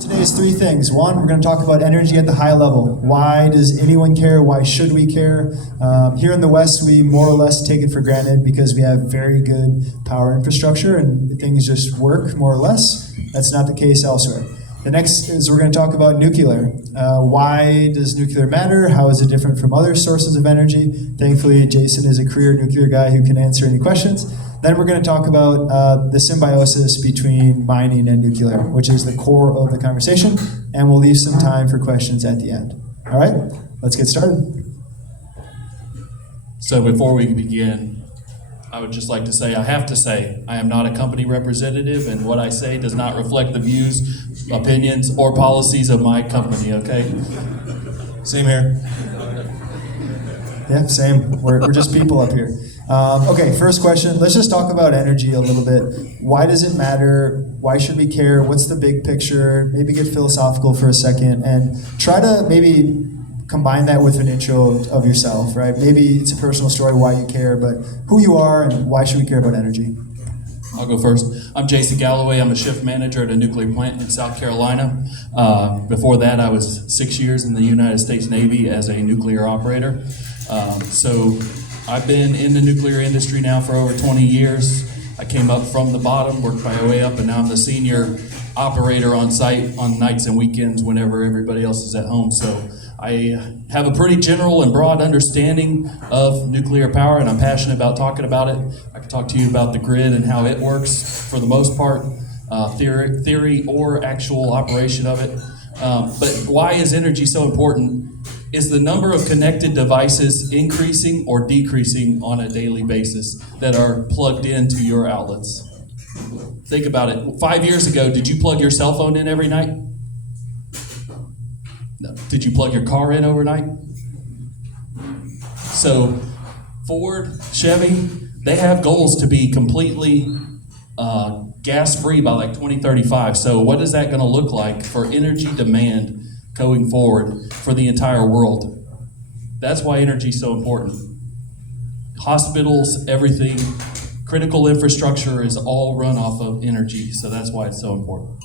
Today's three things. One, we're going to talk about energy at the high level. Why does anyone care? Why should we care? Here in the West, we more or less take it for granted because we have very good power infrastructure and things just work more or less. That's not the case elsewhere. The next is we're going to talk about nuclear. Why does nuclear matter? How is it different from other sources of energy? Thankfully, Jason is a career nuclear guy who can answer any questions. Then we're going to talk about the symbiosis between mining and nuclear, which is the core of the conversation, and we'll leave some time for questions at the end. All right, let's get started. So before we begin, I would just like to say, I am not a company representative, and what I say does not reflect the views, opinions, or policies of my company, okay? Same here. Yeah, same. We're just people up here. Okay, first question. Let's just talk about energy a little bit. Why does it matter? Why should we care? What's the big picture? Maybe get philosophical for a second and try to maybe combine that with an intro of yourself, right? Maybe it's a personal story why you care, but who you are and why should we care about energy? I'll go first. I'm Jason Galloway. I'm a shift manager at a nuclear plant in South Carolina. Before that, I was 6 years in the United States Navy as a nuclear operator. So I've been in the nuclear industry now for over 20 years. I came up from the bottom, worked my way up, and now I'm the senior operator on site on nights and weekends whenever everybody else is at home. So I have a pretty general and broad understanding of nuclear power, and I'm passionate about talking about it. I can talk to you about the grid and how it works for the most part, theory or actual operation of it. But why is energy so important? Is the number of connected devices increasing or decreasing on a daily basis that are plugged into your outlets? Think about it. 5 years ago, did you plug your cell phone in every night? No. Did you plug your car in overnight? So Ford, Chevy, they have goals to be completely gas-free by like 2035. So what is that going to look like for energy demand going forward for the entire world? That's why energy is so important. Hospitals, everything, critical infrastructure is all run off of energy, so that's why it's so important.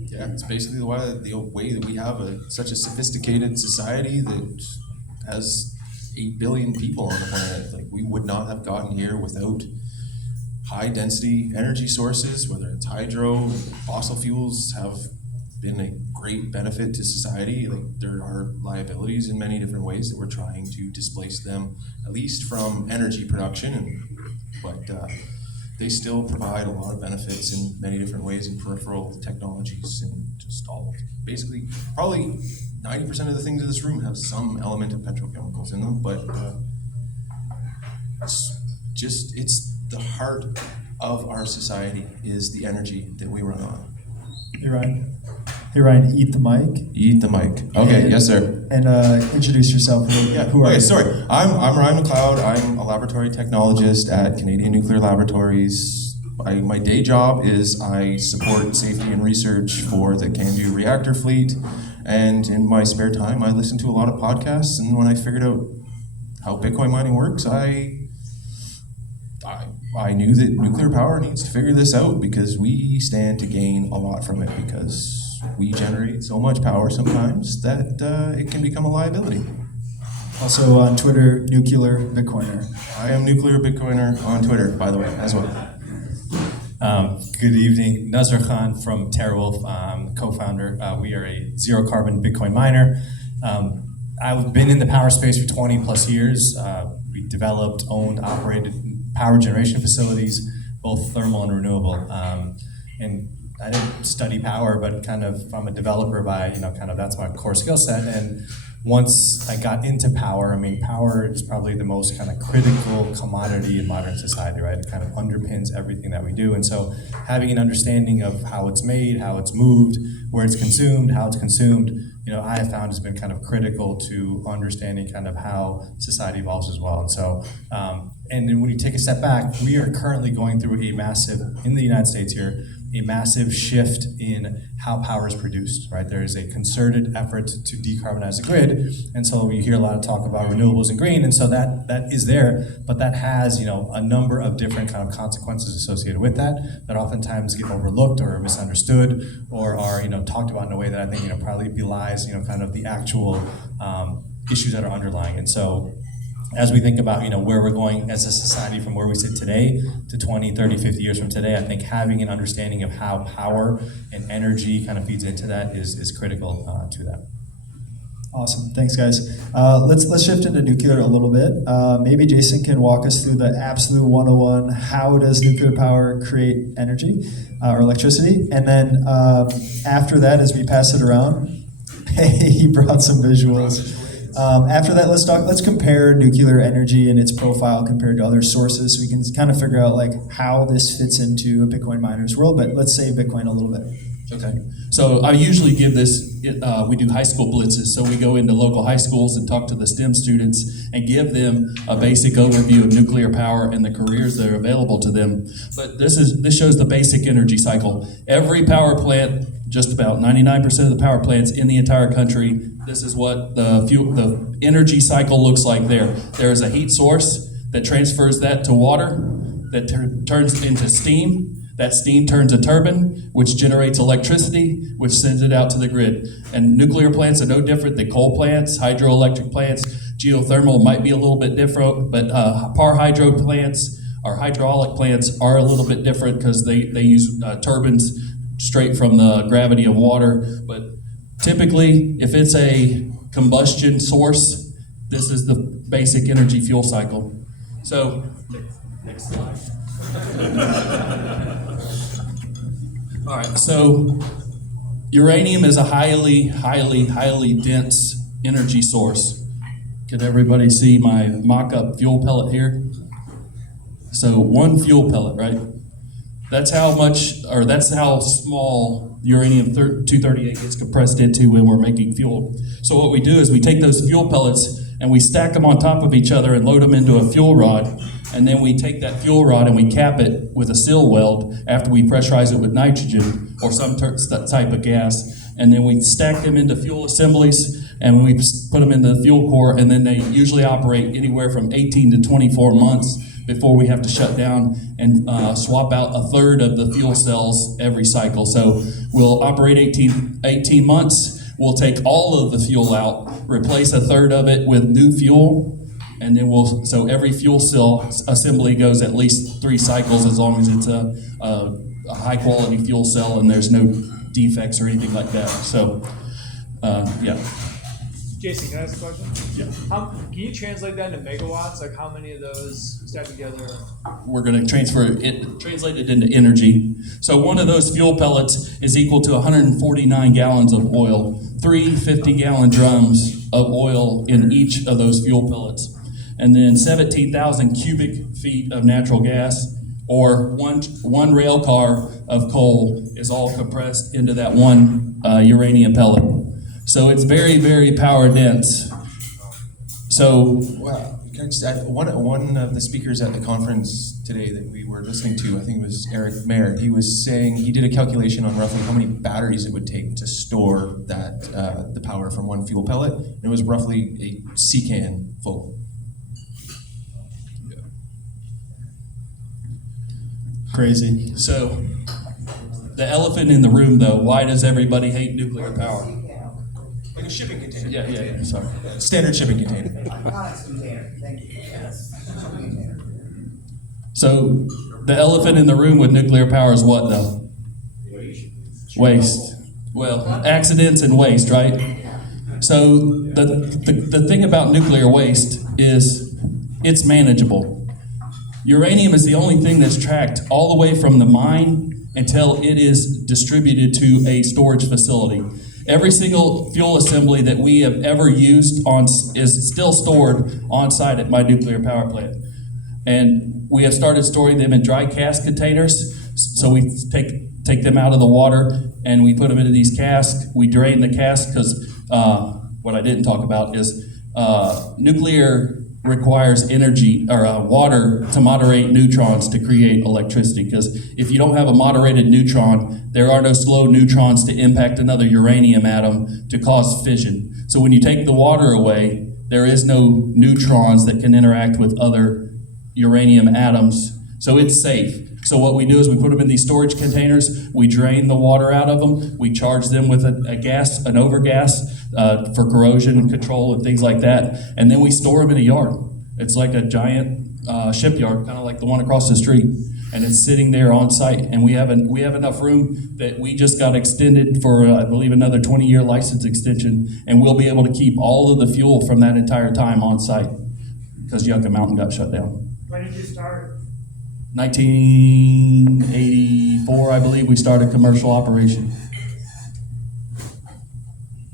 Yeah, it's basically the way that we have such a sophisticated society that has 8 billion people on the planet. Like, we would not have gotten here without high density energy sources, whether it's hydro, fossil fuels have been a great benefit to society. Like, there are liabilities in many different ways that we're trying to displace them, at least from energy production, but they still provide a lot of benefits in many different ways in peripheral technologies and just all. Basically, probably 90% of the things in this room have some element of petrochemicals in them, but it's the heart of our society is the energy that we run on. Hey Ryan, eat the mic. Eat the mic. Okay, yes sir. And introduce yourself a little bit. Yeah. Who are you? Sorry. I'm Ryan Macleod. I'm a laboratory technologist at Canadian Nuclear Laboratories. My day job is I support safety and research for the CANDU reactor fleet, and in my spare time I listen to a lot of podcasts, and when I figured out how Bitcoin mining works, I knew that nuclear power needs to figure this out because we stand to gain a lot from it because we generate so much power sometimes that it can become a liability. Also on Twitter, Nuclear Bitcoiner. I am Nuclear Bitcoiner on Twitter, by the way, as well. Good evening, Nazar from TeraWulf. I'm the co-founder. We are a zero carbon Bitcoin miner. I've been in the power space for 20 plus years. We developed, owned, operated power generation facilities, both thermal and renewable. And I didn't study power, but kind of I'm a developer by, that's my core skill set. And once I got into power, power is probably the most kind of critical commodity in modern society, right? It kind of underpins everything that we do. And so having an understanding of how it's made, how it's moved, where it's consumed, how it's consumed, I have found has been kind of critical to understanding kind of how society evolves as well. And so, and then when you take a step back, we are currently going through a massive, in the United States here, a massive shift in how power is produced, right? There is a concerted effort to decarbonize the grid, and so you hear a lot of talk about renewables and green, and so that is there, but that has, a number of different kind of consequences associated with that oftentimes get overlooked or misunderstood or are, talked about in a way that I think, probably belies, kind of the actual issues that are underlying. And so as we think about, where we're going as a society from where we sit today to 20, 30, 50 years from today, I think having an understanding of how power and energy kind of feeds into that is critical to that. Awesome, thanks guys. Let's shift into nuclear a little bit. Maybe Jason can walk us through the absolute 101. How does nuclear power create energy or electricity? And then after that, as we pass it around, hey, he brought some visuals. After that, let's compare nuclear energy and its profile compared to other sources, so we can kind of figure out how this fits into a Bitcoin miner's world. But let's save Bitcoin a little bit. Okay, so I usually give this, we do high school blitzes, so we go into local high schools and talk to the STEM students and give them a basic overview of nuclear power and the careers that are available to them. But this shows the basic energy cycle. Every power plant, just about 99% of the power plants in the entire country, this is what the energy cycle looks like there. There is a heat source that transfers that to water, that turns into steam. That steam turns a turbine, which generates electricity, which sends it out to the grid. And nuclear plants are no different than coal plants, hydroelectric plants. Geothermal might be a little bit different, but power hydro plants or hydraulic plants are a little bit different because they use turbines straight from the gravity of water. But typically, if it's a combustion source, this is the basic energy fuel cycle. So, next slide. All right, so uranium is a highly, highly, highly dense energy source. Can everybody see my mock-up fuel pellet here? So one fuel pellet, right? That's how much, or that's how small uranium-238 gets compressed into when we're making fuel. So what we do is we take those fuel pellets and we stack them on top of each other and load them into a fuel rod. And then we take that fuel rod and we cap it with a seal weld after we pressurize it with nitrogen or some type of gas. And then we stack them into fuel assemblies and we put them in the fuel core, and then they usually operate anywhere from 18 to 24 months before we have to shut down and swap out a third of the fuel cells every cycle. So we'll operate 18 months, we'll take all of the fuel out, replace a third of it with new fuel, and then so every fuel cell assembly goes at least 3 cycles as long as it's a high quality fuel cell and there's no defects or anything like that. So, yeah. Jason, can I ask a question? Yeah. Can you translate that into megawatts? Like how many of those stacked together? We're going to translate it into energy. So one of those fuel pellets is equal to 149 gallons of oil, 3 50-gallon drums of oil in each of those fuel pellets. And then 17,000 cubic feet of natural gas, or one rail car of coal is all compressed into that one uranium pellet. So it's very, very power dense. So, Well, can I just add, one of the speakers at the conference today that we were listening to, I think it was Eric Mayer, he was saying he did a calculation on roughly how many batteries it would take to store that the power from one fuel pellet. And it was roughly a sea can full. Crazy. So the elephant in the room, though, why does everybody hate nuclear power? Like a shipping container. Yeah, sorry. Standard shipping container. Thank you. So the elephant in the room with nuclear power is what, though? Waste. Well, accidents and waste, right? So the thing about nuclear waste is it's manageable. Uranium is the only thing that's tracked all the way from the mine until it is distributed to a storage facility. Every single fuel assembly that we have ever used is still stored on site at my nuclear power plant. And we have started storing them in dry cask containers. So we take them out of the water and we put them into these casks. We drain the cask because what I didn't talk about is nuclear requires energy or water to moderate neutrons to create electricity. Because if you don't have a moderated neutron, there are no slow neutrons to impact another uranium atom to cause fission. So when you take the water away, there is no neutrons that can interact with other uranium atoms. So it's safe. So what we do is we put them in these storage containers, we drain the water out of them, we charge them with a gas, an overgas for corrosion and control and things like that, and then we store them in a yard. It's like a giant shipyard, kind of like the one across the street, and it's sitting there on site. And we have enough room that we just got extended for, I believe, another 20-year license extension, and we'll be able to keep all of the fuel from that entire time on site because Yucca Mountain got shut down. When did you start? 1984, I believe, we started commercial operation.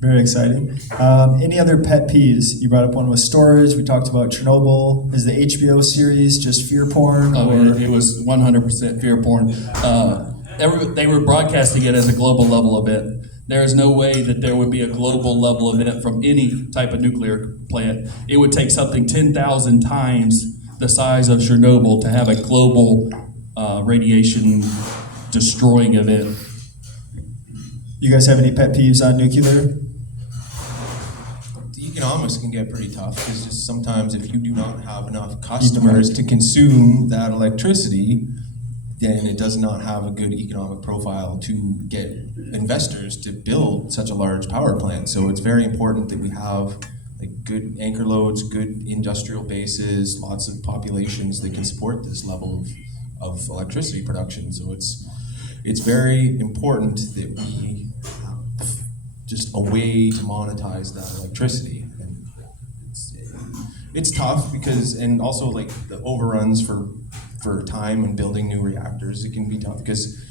Very exciting. Any other pet peeves? You brought up one with storage. We talked about Chernobyl. Is the HBO series just fear porn? Oh, or? it was 100% fear porn. They were broadcasting it as a global level event. There is no way that there would be a global level event from any type of nuclear plant. It would take something 10,000 times the size of Chernobyl to have a global radiation destroying event. You guys have any pet peeves on nuclear? The economics can get pretty tough because just sometimes if you do not have enough customers to consume that electricity, then it does not have a good economic profile to get investors to build such a large power plant. So it's very important that we have like good anchor loads, good industrial bases, lots of populations that can support this level of electricity production. So it's very important that we have just a way to monetize that electricity. And it's tough because, and also like the overruns for time and building new reactors, it can be tough because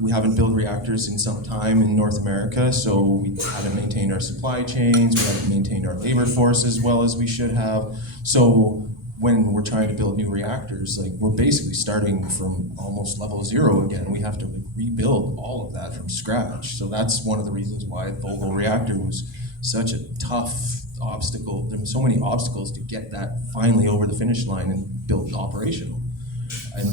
we haven't built reactors in some time in North America, so we haven't maintained our supply chains, we haven't maintained our labor force as well as we should have. So when we're trying to build new reactors, like we're basically starting from almost level zero again. We have to like rebuild all of that from scratch. So that's one of the reasons why the Vogtle reactor was such a tough obstacle. There were so many obstacles to get that finally over the finish line and built operational.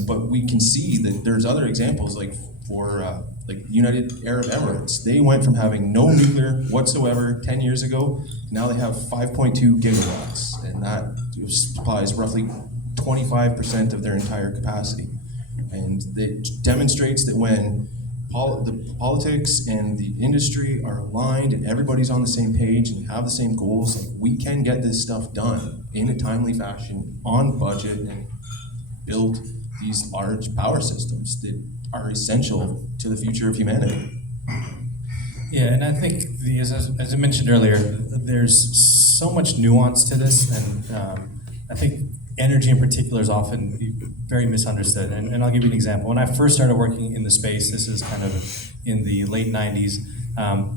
But we can see that there's other examples like for like United Arab Emirates. They went from having no nuclear whatsoever 10 years ago, now they have 5.2 gigawatts, and that supplies roughly 25% of their entire capacity. And it demonstrates that when the politics and the industry are aligned and everybody's on the same page and have the same goals, like we can get this stuff done in a timely fashion, on budget, and build these large power systems that are essential to the future of humanity. Yeah, and I think as I mentioned earlier, there's so much nuance to this, and I think energy in particular is often very misunderstood. And I'll give you an example. When I first started working in the space, this is kind of in the late 90s,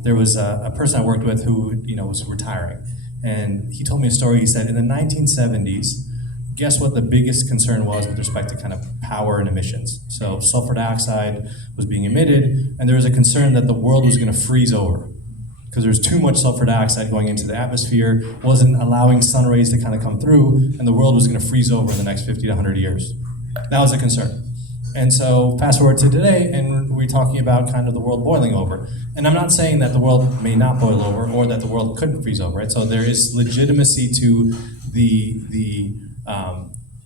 there was a person I worked with who was retiring. And he told me a story. He said in the 1970s, guess what the biggest concern was with respect to kind of power and emissions? So sulfur dioxide was being emitted, and there was a concern that the world was going to freeze over because there's too much sulfur dioxide going into the atmosphere, wasn't allowing sun rays to kind of come through, and the world was going to freeze over in the next 50 to 100 years. That was a concern. And so fast forward to today, and we're talking about kind of the world boiling over. And I'm not saying that the world may not boil over or that the world couldn't freeze over, right? So there is legitimacy to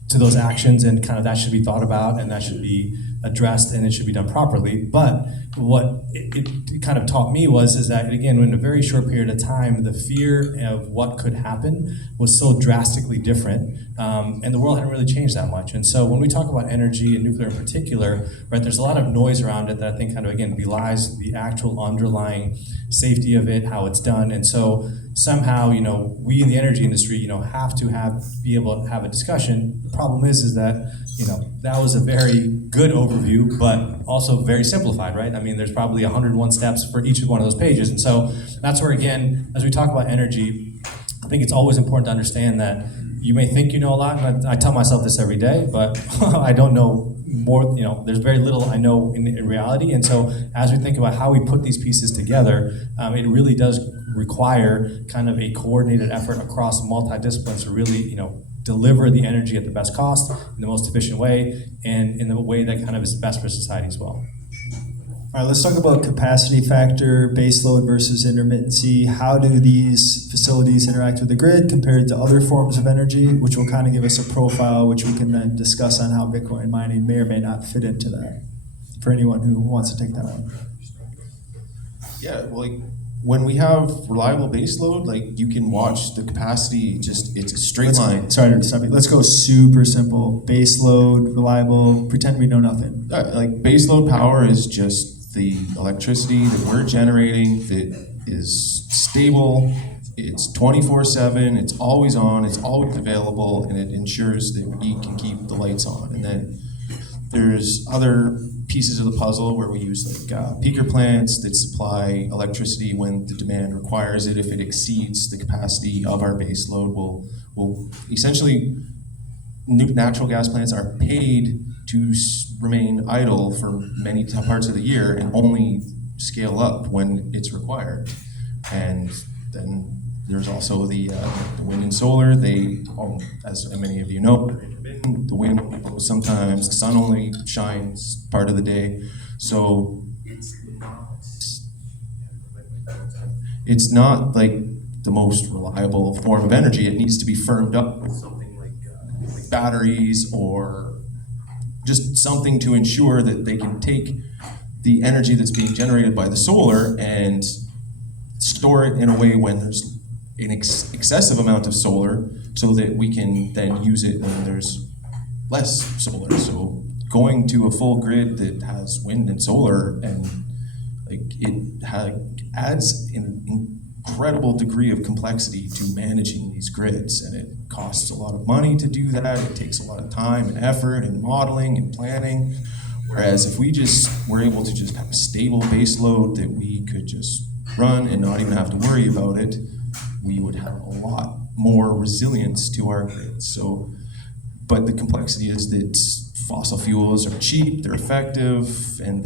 to those actions, and kind of that should be thought about, and that should be addressed, and it should be done properly. But what it kind of taught me is that, again, in a very short period of time, the fear of what could happen was so drastically different, and the world hadn't really changed that much. And so when we talk about energy and nuclear in particular, right, there's a lot of noise around it that I think kind of, again, belies the actual underlying safety of it, how it's done. And so somehow, we in the energy industry, have to be able to have a discussion. The problem is that, that was a very good overview, but also very simplified, right? I mean, there's probably 101 steps for each one of those pages. And so that's where, again, as we talk about energy, I think it's always important to understand that you may think you know a lot, and I tell myself this every day, but I don't know there's very little I know in reality. And so as we think about how we put these pieces together, it really does require kind of a coordinated effort across multidisciplines to really, deliver the energy at the best cost, in the most efficient way, and in the way that kind of is best for society as well. All right, let's talk about capacity factor, baseload versus intermittency. How do these facilities interact with the grid compared to other forms of energy, which will kind of give us a profile, which we can then discuss on how Bitcoin mining may or may not fit into that, for anyone who wants to take that one. Yeah, well, when we have reliable baseload, you can watch the capacity, it's a straight line. Sorry to stop you. Let's go super simple. Baseload, reliable, pretend we know nothing. Baseload power is just the electricity that we're generating that is stable, it's 24/7, it's always on, it's always available, and it ensures that we can keep the lights on. And then there's other pieces of the puzzle where we use peaker plants that supply electricity when the demand requires it. If it exceeds the capacity of our baseload, we'll essentially, natural gas plants are paid to remain idle for many parts of the year and only scale up when it's required. And then there's also the wind and solar. They, as many of you know, the wind blows sometimes, the sun only shines part of the day. So it's not like the most reliable form of energy. It needs to be firmed up with something like batteries or just something to ensure that they can take the energy that's being generated by the solar and store it in a way when there's an excessive amount of solar, so that we can then use it when there's less solar. So going to a full grid that has wind and solar, and adds an incredible degree of complexity to managing these grids, and it costs a lot of money to do that. It takes a lot of time and effort and modeling and planning. Whereas if we just were able to just have a stable base load that we could just run and not even have to worry about it, we would have a lot more resilience to our grids. So, but the complexity is that fossil fuels are cheap, they're effective, and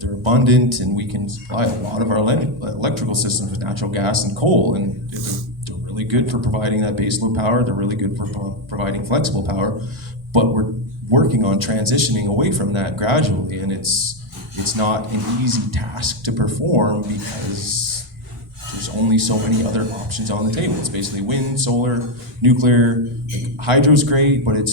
they're abundant, and we can supply a lot of our electrical systems with natural gas and coal, and they're really good for providing that baseload power. They're really good for providing flexible power, but we're working on transitioning away from that gradually, and it's not an easy task to perform because there's only so many other options on the table. It's basically wind, solar, nuclear. Hydro's great, but it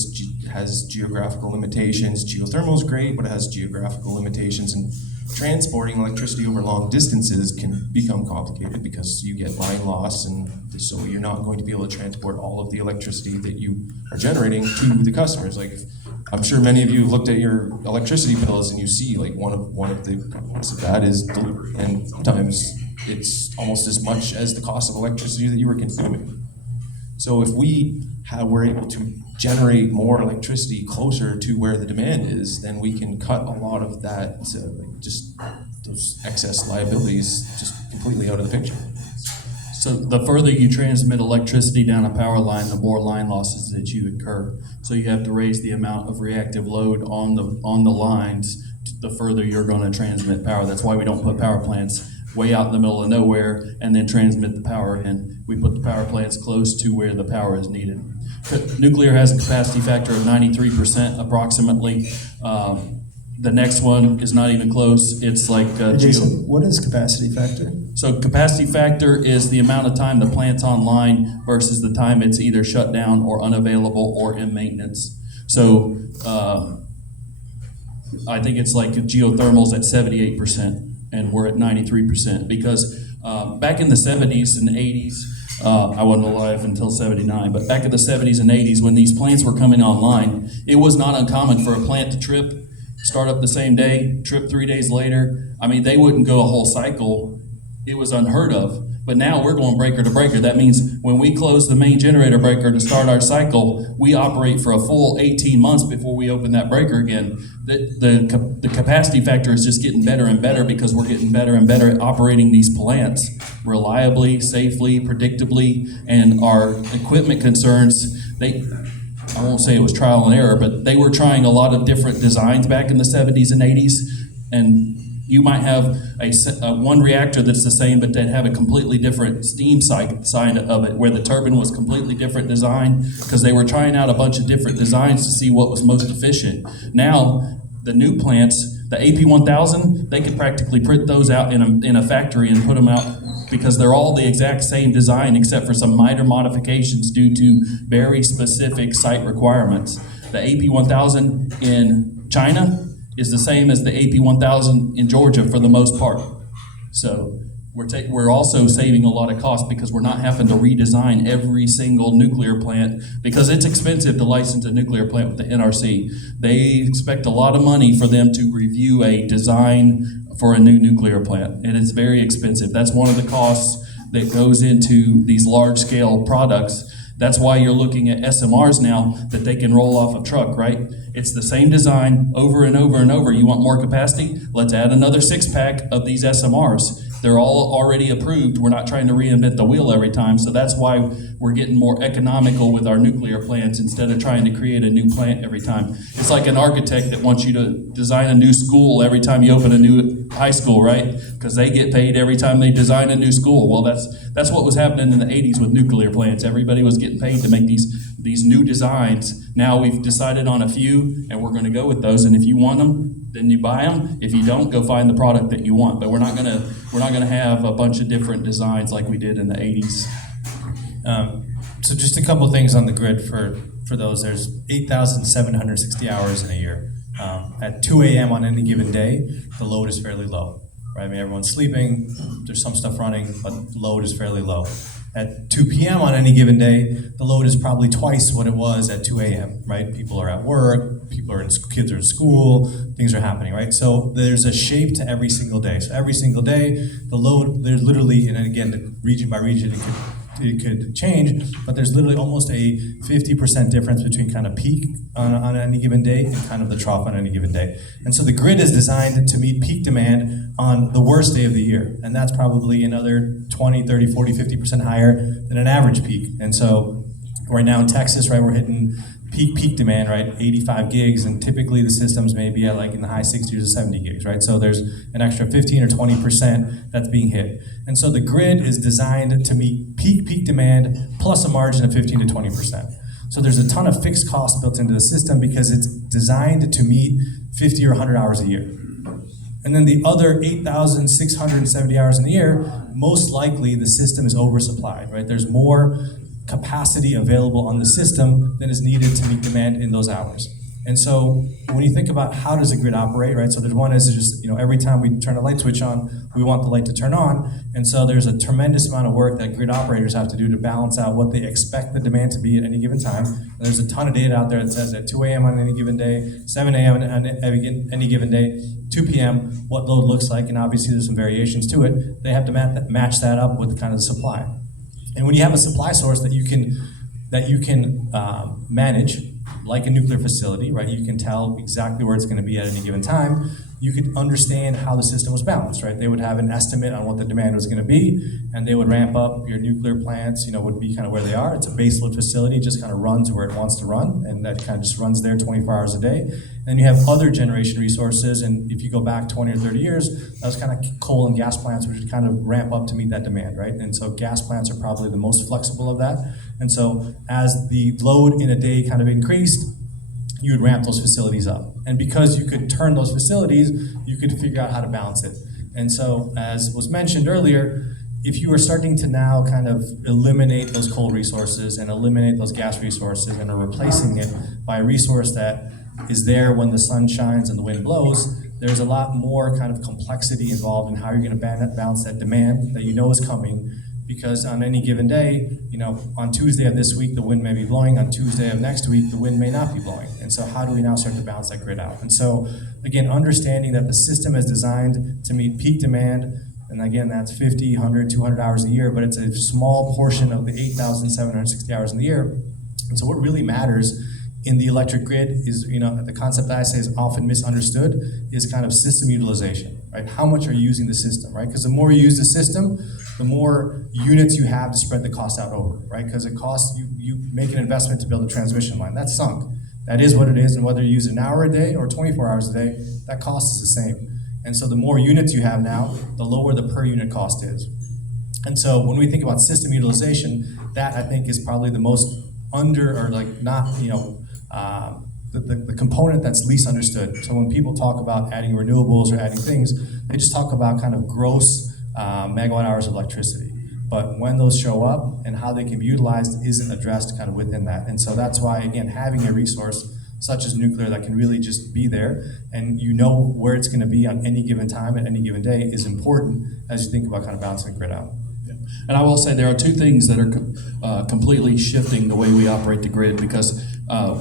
has geographical limitations. Geothermal's great, but it has geographical limitations. And transporting electricity over long distances can become complicated because you get line loss, and so you're not going to be able to transport all of the electricity that you are generating to the customers. I'm sure many of you have looked at your electricity bills and you see one of the components of that is delivery, and sometimes it's almost as much as the cost of electricity that you were consuming. So if we were able to generate more electricity closer to where the demand is, then we can cut a lot of that, just those excess liabilities just completely out of the picture. So the further you transmit electricity down a power line, the more line losses that you incur. So you have to raise the amount of reactive load on the lines the further you're going to transmit power. That's why we don't put power plants way out in the middle of nowhere and then transmit the power in. We put the power plants close to where the power is needed. Nuclear has a capacity factor of 93% approximately. The next one is not even close. It's Jason, what is capacity factor? So capacity factor is the amount of time the plant's online versus the time it's either shut down or unavailable or in maintenance. So I think it's geothermal's at 78% and we're at 93% because back in the 70s and 80s, I wasn't alive until 79, but back in the 70s and 80s when these plants were coming online, it was not uncommon for a plant to trip, start up the same day, trip 3 days later. I mean, they wouldn't go a whole cycle. It was unheard of. But now we're going breaker to breaker. That means when we close the main generator breaker to start our cycle, we operate for a full 18 months before we open that breaker again. The capacity factor is just getting better and better because we're getting better and better at operating these plants reliably, safely, predictably, and our equipment concerns, I won't say it was trial and error, but they were trying a lot of different designs back in the 70s and 80s. And you might have one reactor that's the same, but then have a completely different steam side of it, where the turbine was completely different design, because they were trying out a bunch of different designs to see what was most efficient. Now, the new plants, the AP1000, they could practically print those out in a factory and put them out, because they're all the exact same design except for some minor modifications due to very specific site requirements. The AP1000 in China is the same as the AP1000 in Georgia for the most part. So we're also saving a lot of cost, because we're not having to redesign every single nuclear plant, because it's expensive to license a nuclear plant with the NRC. They expect a lot of money for them to review a design for a new nuclear plant, and it's very expensive. That's one of the costs that goes into these large-scale products. That's why you're looking at SMRs now that they can roll off a truck, right? It's the same design over and over and over. You want more capacity? Let's add another 6-pack of these SMRs. They're all already approved. We're not trying to reinvent the wheel every time. So that's why we're getting more economical with our nuclear plants instead of trying to create a new plant every time. It's like an architect that wants you to design a new school every time you open a new high school, right? Because they get paid every time they design a new school. Well, that's what was happening in the 80s with nuclear plants. Everybody was getting paid to make these new designs. Now we've decided on a few, and we're going to go with those. And if you want them, then you buy them. If you don't, go find the product that you want. But we're not gonna have a bunch of different designs like we did in the 80s. So just a couple things on the grid for those. There's 8,760 hours in a year. At 2 a.m. on any given day, the load is fairly low, right? I mean, everyone's sleeping, there's some stuff running, but the load is fairly low. At 2 p.m. on any given day, the load is probably twice what it was at 2 a.m., right? People are at work, kids are in school, things are happening, right? So there's a shape to every single day. So every single day, the load, there's literally, and again, region by region, it could change, but there's literally almost a 50% difference between kind of peak on any given day and kind of the trough on any given day. And so the grid is designed to meet peak demand on the worst day of the year. And that's probably another 20, 30, 40, 50% higher than an average peak. And so right now in Texas, right, we're hitting peak demand, right, 85 gigs, and typically the systems may be at like in the high 60s or 70 gigs, right? So there's an extra 15 or 20% that's being hit. And so the grid is designed to meet peak demand plus a margin of 15 to 20%. So there's a ton of fixed costs built into the system because it's designed to meet 50 or 100 hours a year. And then the other 8,670 hours in the year, most likely the system is oversupplied, right? There's more capacity available on the system than is needed to meet demand in those hours. And so when you think about how does a grid operate, right? So there's one is just, every time we turn a light switch on, we want the light to turn on. And so there's a tremendous amount of work that grid operators have to do to balance out what they expect the demand to be at any given time. And there's a ton of data out there that says at 2 a.m. on any given day, 7 a.m. on any given day, 2 p.m., what load looks like, and obviously there's some variations to it. They have to match that up with kind of the supply. And when you have a supply source that you can manage, like a nuclear facility, right? You can tell exactly where it's going to be at any given time. You could understand how the system was balanced, right? They would have an estimate on what the demand was going to be, and they would ramp up. Your nuclear plants, would be kind of where they are. It's a baseload facility, just kind of runs where it wants to run, and that kind of just runs there 24 hours a day. And you have other generation resources, and if you go back 20 or 30 years, that was kind of coal and gas plants, which would kind of ramp up to meet that demand, right? And so gas plants are probably the most flexible of that. And so as the load in a day kind of increased, you would ramp those facilities up. And because you could turn those facilities, you could figure out how to balance it. And so, as was mentioned earlier, if you are starting to now kind of eliminate those coal resources and eliminate those gas resources and are replacing it by a resource that is there when the sun shines and the wind blows, there's a lot more kind of complexity involved in how you're going to balance that demand that is coming. Because on any given day, on Tuesday of this week, the wind may be blowing. On Tuesday of next week, the wind may not be blowing. And so how do we now start to balance that grid out? And so, again, understanding that the system is designed to meet peak demand, and again, that's 50, 100, 200 hours a year, but it's a small portion of the 8,760 hours in the year. And so what really matters in the electric grid is, the concept that I say is often misunderstood is kind of system utilization. right? How much are you using the system, right? Because the more you use the system, the more units you have to spread the cost out over, right? Because it costs, you make an investment to build a transmission line. That's sunk. That is what it is, and whether you use an hour a day or 24 hours a day, that cost is the same. And so the more units you have now, the lower the per unit cost is. And so when we think about system utilization, that I think is probably the most the component that's least understood. So when people talk about adding renewables or adding things, they just talk about kind of gross megawatt hours of electricity. But when those show up and how they can be utilized isn't addressed kind of within that. And so that's why, again, having a resource such as nuclear that can really just be there and you know where it's going to be on any given time at any given day is important as you think about kind of balancing the grid out. And I will say there are two things that are completely shifting the way we operate the grid, because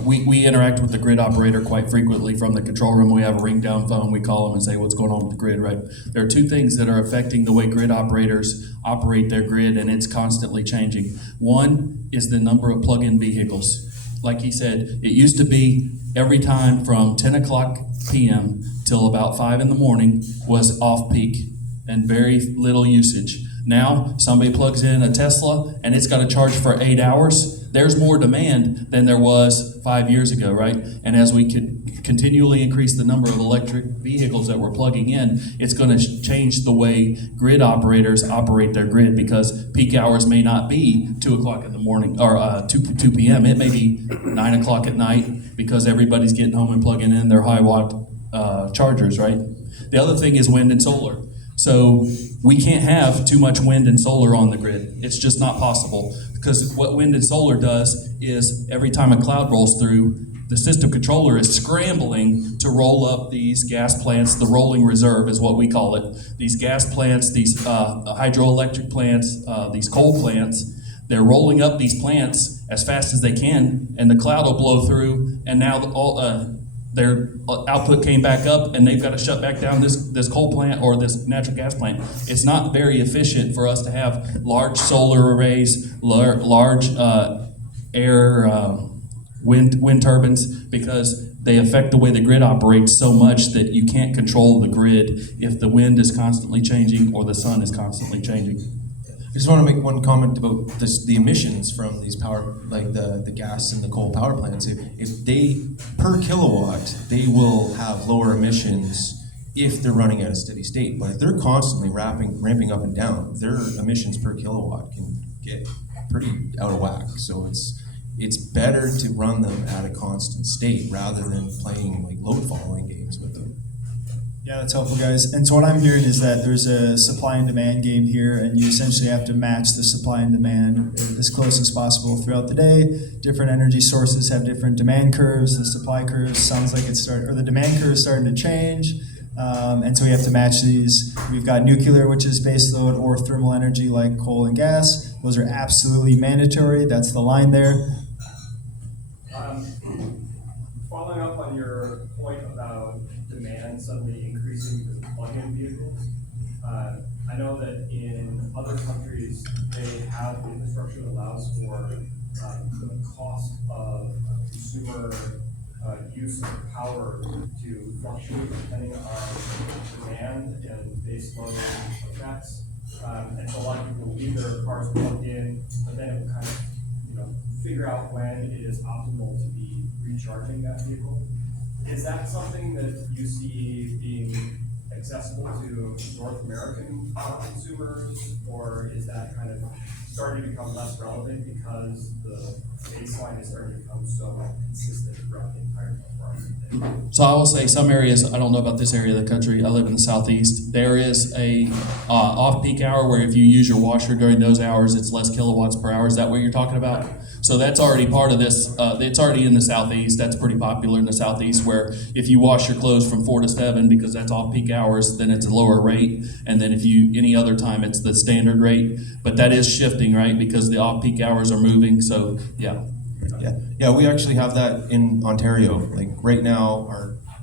we interact with the grid operator quite frequently from the control room. We have a ring down phone. We call them and say what's going on with the grid, right? There are two things that are affecting the way grid operators operate their grid, and it's constantly changing. One is the number of plug-in vehicles. Like he said, it used to be every time from 10 o'clock p.m. till about 5 in the morning was off-peak and very little usage. Now, somebody plugs in a Tesla and it's got to charge for 8 hours. There's more demand than there was 5 years ago, right? And as we could continually increase the number of electric vehicles that we're plugging in, it's going to change the way grid operators operate their grid, because peak hours may not be 2 o'clock in the morning or 2 p.m. It may be 9 o'clock at night because everybody's getting home and plugging in their high watt chargers, right? The other thing is wind and solar. So we can't have too much wind and solar on the grid. It's just not possible, because what wind and solar does is every time a cloud rolls through, the system controller is scrambling to roll up these gas plants. The rolling reserve is what we call it. These gas plants, these hydroelectric plants, these coal plants, they're rolling up these plants as fast as they can, and the cloud will blow through, and now their output came back up, and they've got to shut back down this coal plant or this natural gas plant. It's not very efficient for us to have large solar arrays, large air wind turbines, because they affect the way the grid operates so much that you can't control the grid if the wind is constantly changing or the sun is constantly changing. I just want to make one comment about the emissions from these power, like the gas and the coal power plants. If they, per kilowatt, they will have lower emissions if they're running at a steady state. But if they're constantly ramping up and down, their emissions per kilowatt can get pretty out of whack. So it's better to run them at a constant state rather than playing like load following games with them. Yeah, that's helpful, guys. And so what I'm hearing is that there's a supply and demand game here, and you essentially have to match the supply and demand as close as possible throughout the day. Different energy sources have different demand curves. The supply curve sounds like the demand curve is starting to change. And so we have to match these. We've got nuclear, which is baseload, or thermal energy like coal and gas. Those are absolutely mandatory. That's the line there. Following up on your point about demand suddenly increasing because of plug-in vehicles, I know that in other countries they have infrastructure that allows for the cost of consumer use of power to fluctuate depending on demand and baseload effects. And so a lot of people will leave their cars plugged in, but then it will kind of figure out when it is optimal to be recharging that vehicle. Is that something that you see being accessible to North American consumers, or is that kind of starting to become less relevant because the baseline is starting to become so consistent throughout the entire market? So I will say some areas, I don't know about this area of the country, I live in the southeast, there is a off-peak hour where if you use your washer during those hours, it's less kilowatts per hour. Is that what you're talking about? So that's already part of this, it's already in the southeast. That's pretty popular in the southeast, where if you wash your clothes from 4 to 7, because that's off-peak hours, then it's a lower rate. And then if you, any other time, it's the standard rate. But that is shifting, right? Because the off-peak hours are moving, so yeah. Yeah, we actually have that in Ontario. Like right now,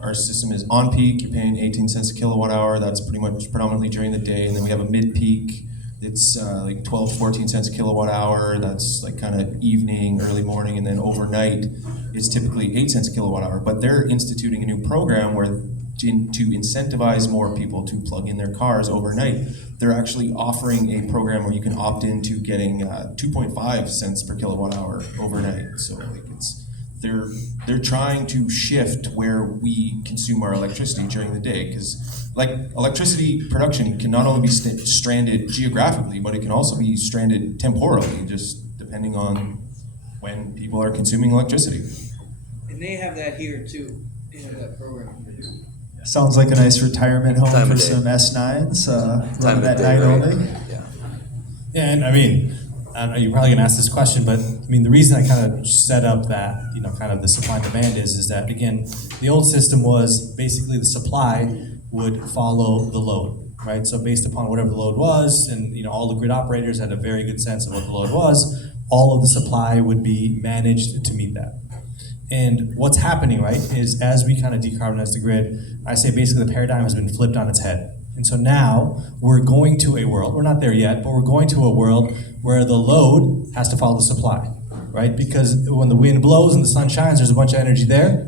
our system is on peak. You're paying 18 cents a kilowatt hour. That's pretty much predominantly during the day. And then we have a mid-peak. It's like 12, 14 cents a kilowatt hour. That's like kind of evening, early morning. And then overnight, it's typically 8 cents a kilowatt hour. But they're instituting a new program where to incentivize more people to plug in their cars overnight, they're actually offering a program where you can opt into getting 2.5 cents per kilowatt hour overnight. So like they're trying to shift where we consume our electricity during the day, because like electricity production can not only be stranded geographically, but it can also be stranded temporally, just depending on when people are consuming electricity. And they have that here too. They have that program here too. Sounds like a nice retirement home Time for of day. some S9s, Time running of at day, night right? only. Yeah. Yeah, and I mean, I don't know, you're probably gonna ask this question, but I mean, the reason I kind of set up that, kind of the supply and demand is that, again, the old system was basically the supply would follow the load, right? So based upon whatever the load was, and, all the grid operators had a very good sense of what the load was, all of the supply would be managed to meet that. And what's happening, right, is as we kind of decarbonize the grid, I say basically the paradigm has been flipped on its head. And so now we're going to a world, we're not there yet, but we're going to a world where the load has to follow the supply, right? Because when the wind blows and the sun shines, there's a bunch of energy there.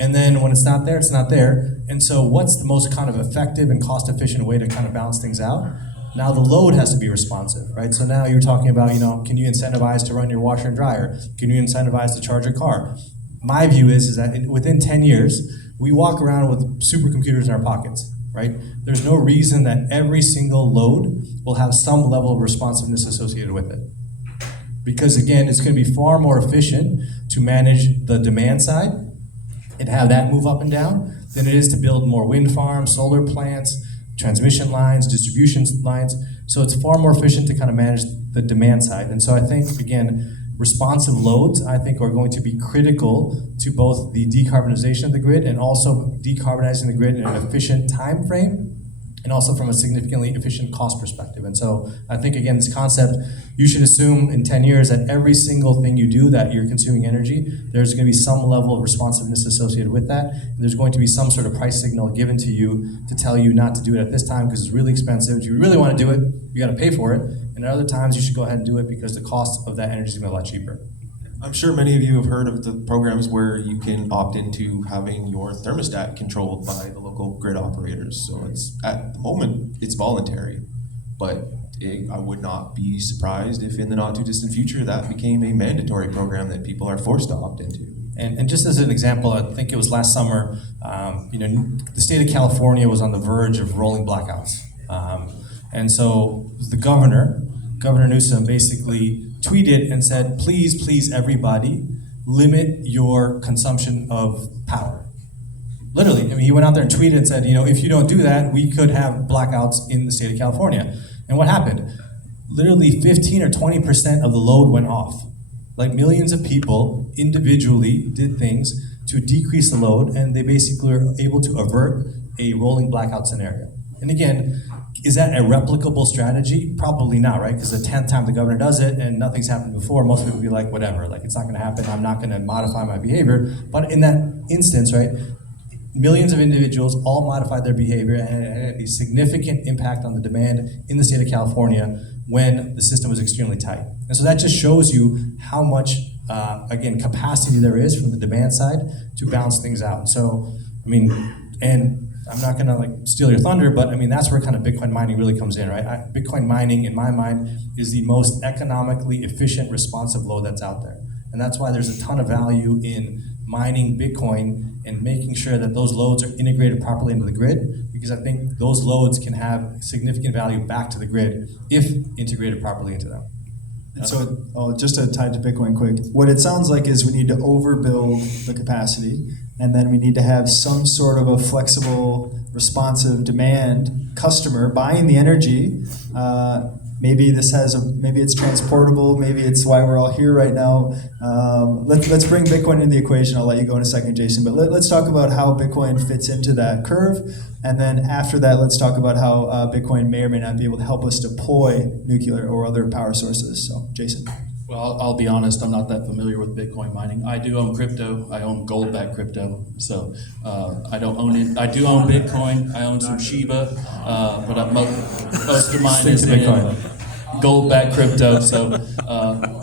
And then when it's not there, it's not there. And so what's the most kind of effective and cost-efficient way to kind of balance things out? Now the load has to be responsive, right? So now you're talking about, can you incentivize to run your washer and dryer? Can you incentivize to charge your car? My view is that within 10 years, we walk around with supercomputers in our pockets, right? There's no reason that every single load will have some level of responsiveness associated with it. Because again, it's going to be far more efficient to manage the demand side and have that move up and down than it is to build more wind farms, solar plants, transmission lines, distribution lines. So it's far more efficient to kind of manage the demand side. And so I think, again, responsive loads, I think, are going to be critical to both the decarbonization of the grid and also decarbonizing the grid in an efficient time frame, and also from a significantly efficient cost perspective. And so I think, again, this concept, you should assume in 10 years that every single thing you do that you're consuming energy, there's going to be some level of responsiveness associated with that. And there's going to be some sort of price signal given to you to tell you not to do it at this time because it's really expensive. If you really want to do it, you got to pay for it. And at other times, you should go ahead and do it because the cost of that energy is going to be a lot cheaper. I'm sure many of you have heard of the programs where you can opt into having your thermostat controlled by the local grid operators. So it's, at the moment, it's voluntary, but I would not be surprised if in the not too distant future that became a mandatory program that people are forced to opt into. And just as an example, I think it was last summer, the state of California was on the verge of rolling blackouts. And so the Governor Newsom, basically tweeted and said, please, everybody, limit your consumption of power. Literally, I mean, he went out there and tweeted and said, if you don't do that, we could have blackouts in the state of California. And what happened? Literally 15 or 20% of the load went off. Like millions of people individually did things to decrease the load, and they basically were able to avert a rolling blackout scenario. And again, is that a replicable strategy? Probably not, right? Because the 10th time the governor does it and nothing's happened before, most people will be like, whatever, like it's not gonna happen, I'm not gonna modify my behavior. But in that instance, right, millions of individuals all modified their behavior and it had a significant impact on the demand in the state of California when the system was extremely tight. And so that just shows you how much, again, capacity there is from the demand side to balance things out. So, I mean, and I'm not gonna steal your thunder, but I mean, that's where kind of Bitcoin mining really comes in, right? Bitcoin mining, in my mind, is the most economically efficient responsive load that's out there. And that's why there's a ton of value in mining Bitcoin and making sure that those loads are integrated properly into the grid, because I think those loads can have significant value back to the grid if integrated properly into them. And so, just to tie to Bitcoin quick, what it sounds like is we need to overbuild the capacity, and then we need to have some sort of a flexible, responsive demand customer buying the energy. Maybe maybe it's transportable. Maybe it's why we're all here right now. Let's bring Bitcoin into the equation. I'll let you go in a second, Jason. But let's talk about how Bitcoin fits into that curve, and then after that, let's talk about how Bitcoin may or may not be able to help us deploy nuclear or other power sources. So, Jason. Well, I'll be honest, I'm not that familiar with Bitcoin mining. I do own crypto. I own gold-backed crypto. So I don't own it. I do own Bitcoin. I own some Shiba, but most of mine is in. gold-backed crypto. So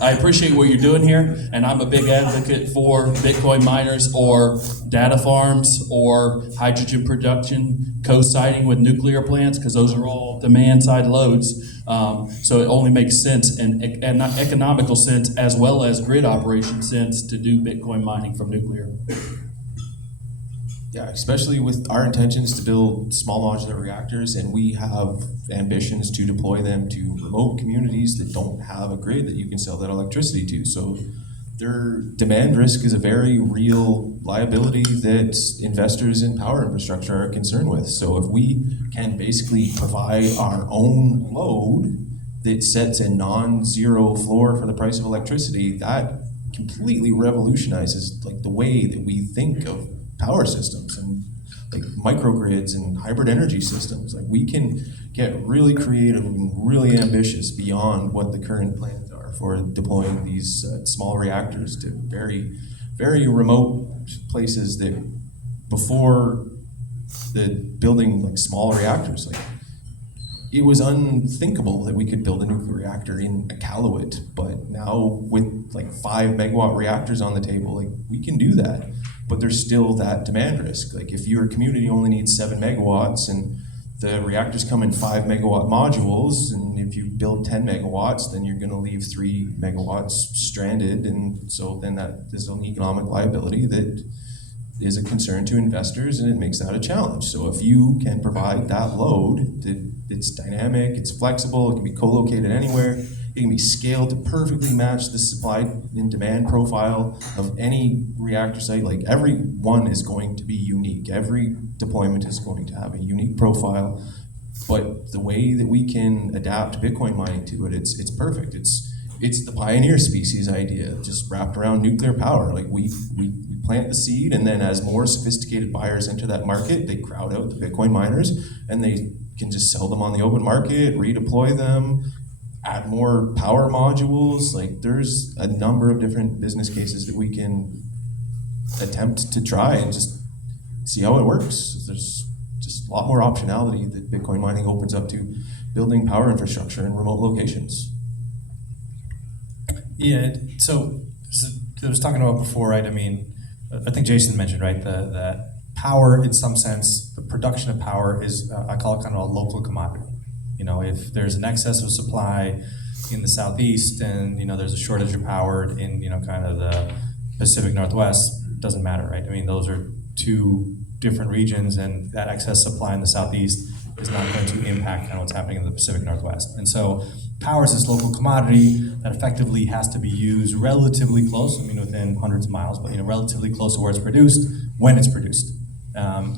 I appreciate what you're doing here, and I'm a big advocate for Bitcoin miners or data farms or hydrogen production co-siting with nuclear plants, because those are all demand-side loads. So it only makes sense and not economical sense as well as grid operation sense to do Bitcoin mining from nuclear. Yeah, especially with our intentions to build small modular reactors, and we have ambitions to deploy them to remote communities that don't have a grid that you can sell that electricity to. So their demand risk is a very real liability that investors in power infrastructure are concerned with. So if we can basically provide our own load that sets a non-zero floor for the price of electricity, that completely revolutionizes like the way that we think of power systems and like microgrids and hybrid energy systems. Like we can get really creative and really ambitious beyond what the current plans are for deploying these small reactors to very, very remote places that before the building like small reactors, like it was unthinkable that we could build a nuclear reactor in Iqaluit, but now with like 5 megawatt reactors on the table, like we can do that. But there's still that demand risk. Like if your community only needs 7 megawatts and the reactors come in 5 megawatt modules, and if you build 10 megawatts, then you're gonna leave 3 megawatts stranded. And so then that is an economic liability that is a concern to investors, and it makes that a challenge. So if you can provide that load, it's dynamic, it's flexible, it can be co-located anywhere, it can be scaled to perfectly match the supply and demand profile of any reactor site. Like every one is going to be unique. Every deployment is going to have a unique profile, but the way that we can adapt Bitcoin mining to it, it's perfect. It's the pioneer species idea, just wrapped around nuclear power. Like we plant the seed, and then as more sophisticated buyers enter that market, they crowd out the Bitcoin miners, and they can just sell them on the open market, redeploy them, add more power modules. Like there's a number of different business cases that we can attempt to try and just see how it works. There's just a lot more optionality that Bitcoin mining opens up to building power infrastructure in remote locations. Yeah, so I was talking about before, right? I mean, I think Jason mentioned, right, that power, in some sense, the production of power is, I call it kind of a local commodity. You know, if there's an excess of supply in the southeast and, you know, there's a shortage of power in, you know, kind of the Pacific Northwest, it doesn't matter, right? I mean, those are two different regions, and that excess supply in the southeast is not going to impact kind of what's happening in the Pacific Northwest. And so power is this local commodity that effectively has to be used relatively close, I mean within hundreds of miles, but you know, relatively close to where it's produced when it's produced.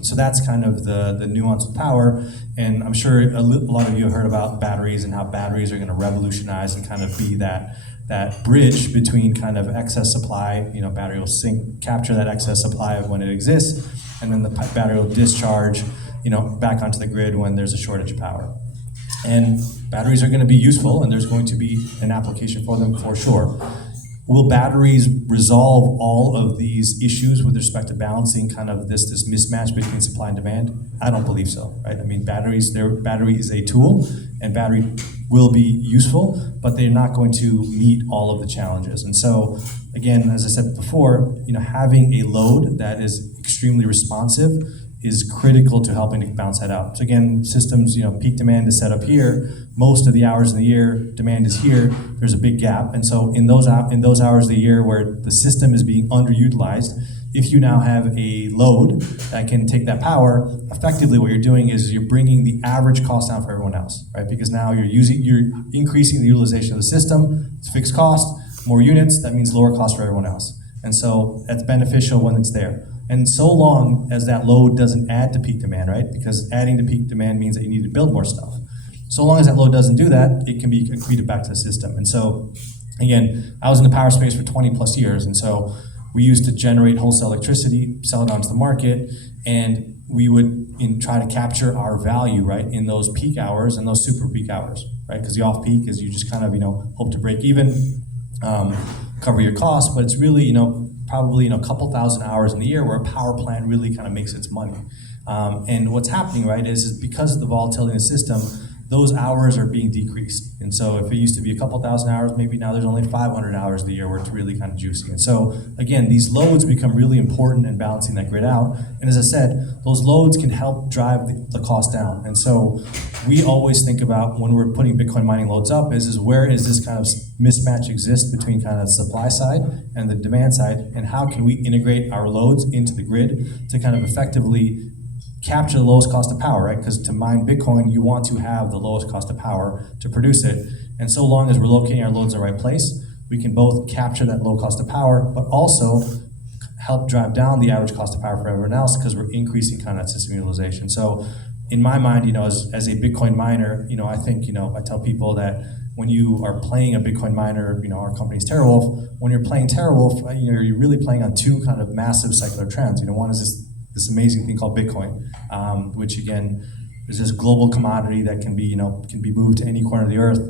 So that's kind of the nuance of power. And I'm sure a lot of you have heard about batteries and how batteries are going to revolutionize and kind of be that bridge between kind of excess supply. You know, battery will capture that excess supply when it exists, and then the battery will discharge, you know, back onto the grid when there's a shortage of power. And batteries are going to be useful, and there's going to be an application for them for sure. Will batteries resolve all of these issues with respect to balancing kind of this mismatch between supply and demand? I don't believe so, right? I mean, battery is a tool, and battery will be useful, but they're not going to meet all of the challenges. And so, again, as I said before, you know, having a load that is extremely responsive is critical to helping to balance that out. So again, systems, you know, peak demand is set up here. Most of the hours in the year, demand is here. There's a big gap, and so in those hours of the year where the system is being underutilized, if you now have a load that can take that power, effectively what you're doing is you're bringing the average cost down for everyone else, right? Because now you're increasing the utilization of the system. It's fixed cost, more units. That means lower cost for everyone else, and so that's beneficial when it's there. And so long as that load doesn't add to peak demand, right? Because adding to peak demand means that you need to build more stuff. So long as that load doesn't do that, it can be accreted back to the system. And so, again, I was in the power space for 20 plus years, and so we used to generate wholesale electricity, sell it onto the market, and we would try to capture our value, right, in those peak hours and those super peak hours, right? Because the off peak is you just kind of, you know, hope to break even, cover your costs, but it's really, you know, probably, you know, a couple thousand hours in a year where a power plant really kind of makes its money. And what's happening, right, is because of the volatility in the system, those hours are being decreased. And so if it used to be a couple thousand hours, maybe now there's only 500 hours of the year where it's really kind of juicy. And so again, these loads become really important in balancing that grid out. And as I said, those loads can help drive the cost down. And so we always think about when we're putting Bitcoin mining loads up is where is this kind of mismatch exist between kind of supply side and the demand side, and how can we integrate our loads into the grid to kind of effectively capture the lowest cost of power, right? Because to mine Bitcoin, you want to have the lowest cost of power to produce it. And so long as we're locating our loads in the right place, we can both capture that low cost of power, but also help drive down the average cost of power for everyone else because we're increasing kind of that system utilization. So in my mind, as a Bitcoin miner, I think, I tell people that when you are playing a Bitcoin miner, our company's TeraWulf, when you're playing TeraWulf, you're really playing on two kind of massive secular trends. One is this amazing thing called Bitcoin, which again is this global commodity that can be moved to any corner of the earth,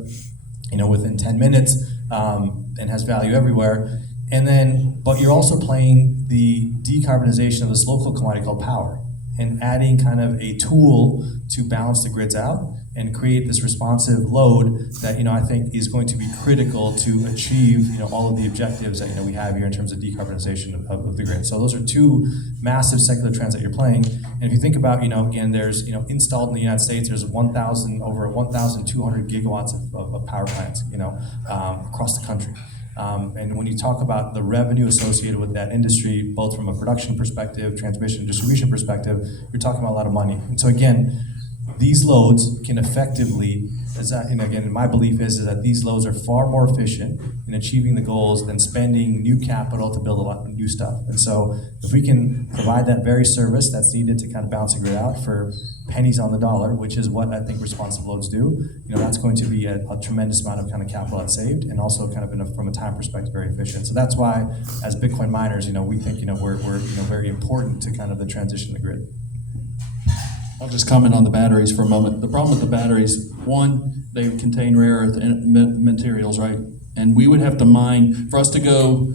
within 10 minutes, and has value everywhere. And then, but you're also playing the decarbonization of this local commodity called power, and adding kind of a tool to balance the grids out and create this responsive load that I think is going to be critical to achieve all of the objectives that we have here in terms of decarbonization of the grid. So those are two massive secular trends that you're playing. And if you think about again, there's installed in the United States, there's over 1,200 gigawatts of power plants across the country. And when you talk about the revenue associated with that industry, both from a production perspective, transmission, distribution perspective, you're talking about a lot of money. And so again, these loads can effectively, and again, my belief is that these loads are far more efficient in achieving the goals than spending new capital to build a lot of new stuff. And so if we can provide that very service that's needed to kind of balance the grid out for pennies on the dollar, which is what I think responsive loads do, that's going to be a tremendous amount of kind of capital that's saved, and also kind of from a time perspective, very efficient. So that's why, as Bitcoin miners, we think we're very important to kind of the transition to the grid. I'll just comment on the batteries for a moment. The problem with the batteries, one, they contain rare earth materials, right? And we would have to mine, for us to go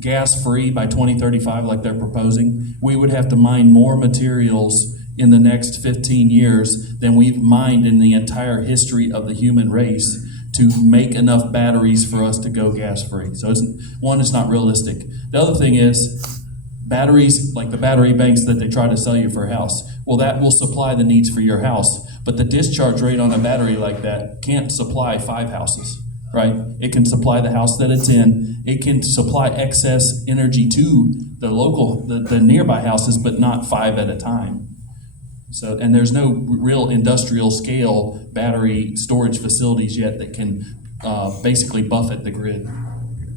gas-free by 2035 like they're proposing, we would have to mine more materials in the next 15 years than we've mined in the entire history of the human race to make enough batteries for us to go gas-free. So it's not realistic. The other thing is, batteries, like the battery banks that they try to sell you for a house, well, that will supply the needs for your house. But the discharge rate on a battery like that can't supply 5 houses, right? It can supply the house that it's in. It can supply excess energy to the nearby houses, but not 5 at a time. So, and there's no real industrial scale battery storage facilities yet that can basically buffet the grid.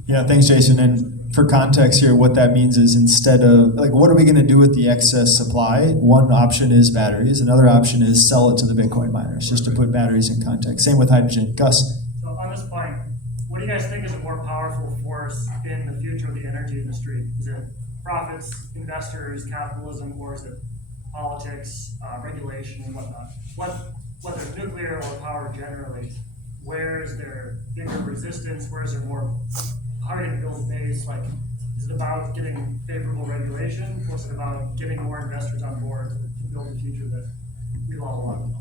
Yeah, thanks, Jason. And for context here, what that means is instead of, what are we going to do with the excess supply? One option is batteries. Another option is sell it to the Bitcoin miners, just to put batteries in context. Same with hydrogen. Gus? So on this point, what do you guys think is a more powerful force in the future of the energy industry? Is it profits, investors, capitalism, or is it politics, regulation, and whatnot? Whether it's nuclear or power generally, where is there bigger resistance? Where is there more? How are you going to build a base? Is it about getting favorable regulation, or is it about getting more investors on board to build a future that we all want?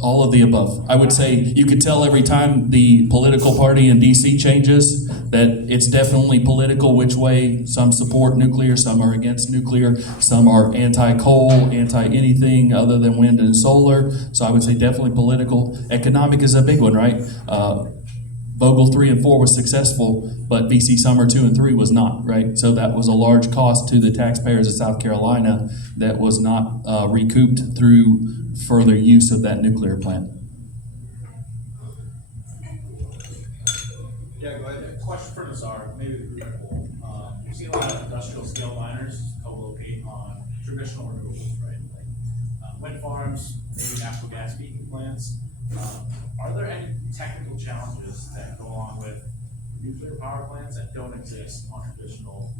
All of the above. I would say you could tell every time the political party in DC changes that it's definitely political which way. Some support nuclear, some are against nuclear, some are anti-coal, anti-anything other than wind and solar. So I would say definitely political. Economic is a big one, right? Vogtle 3 and 4 was successful, but VC Summer 2 and 3 was not, right? So that was a large cost to the taxpayers of South Carolina that was not recouped through further use of that nuclear plant. Yeah, go ahead. Question for Nazar, maybe the group poll. We've seen a lot of industrial scale miners co-locate on traditional renewables, right? Like wind farms, maybe natural gas peaking plants. Are there any technical challenges that go along with nuclear power plants that don't exist on traditional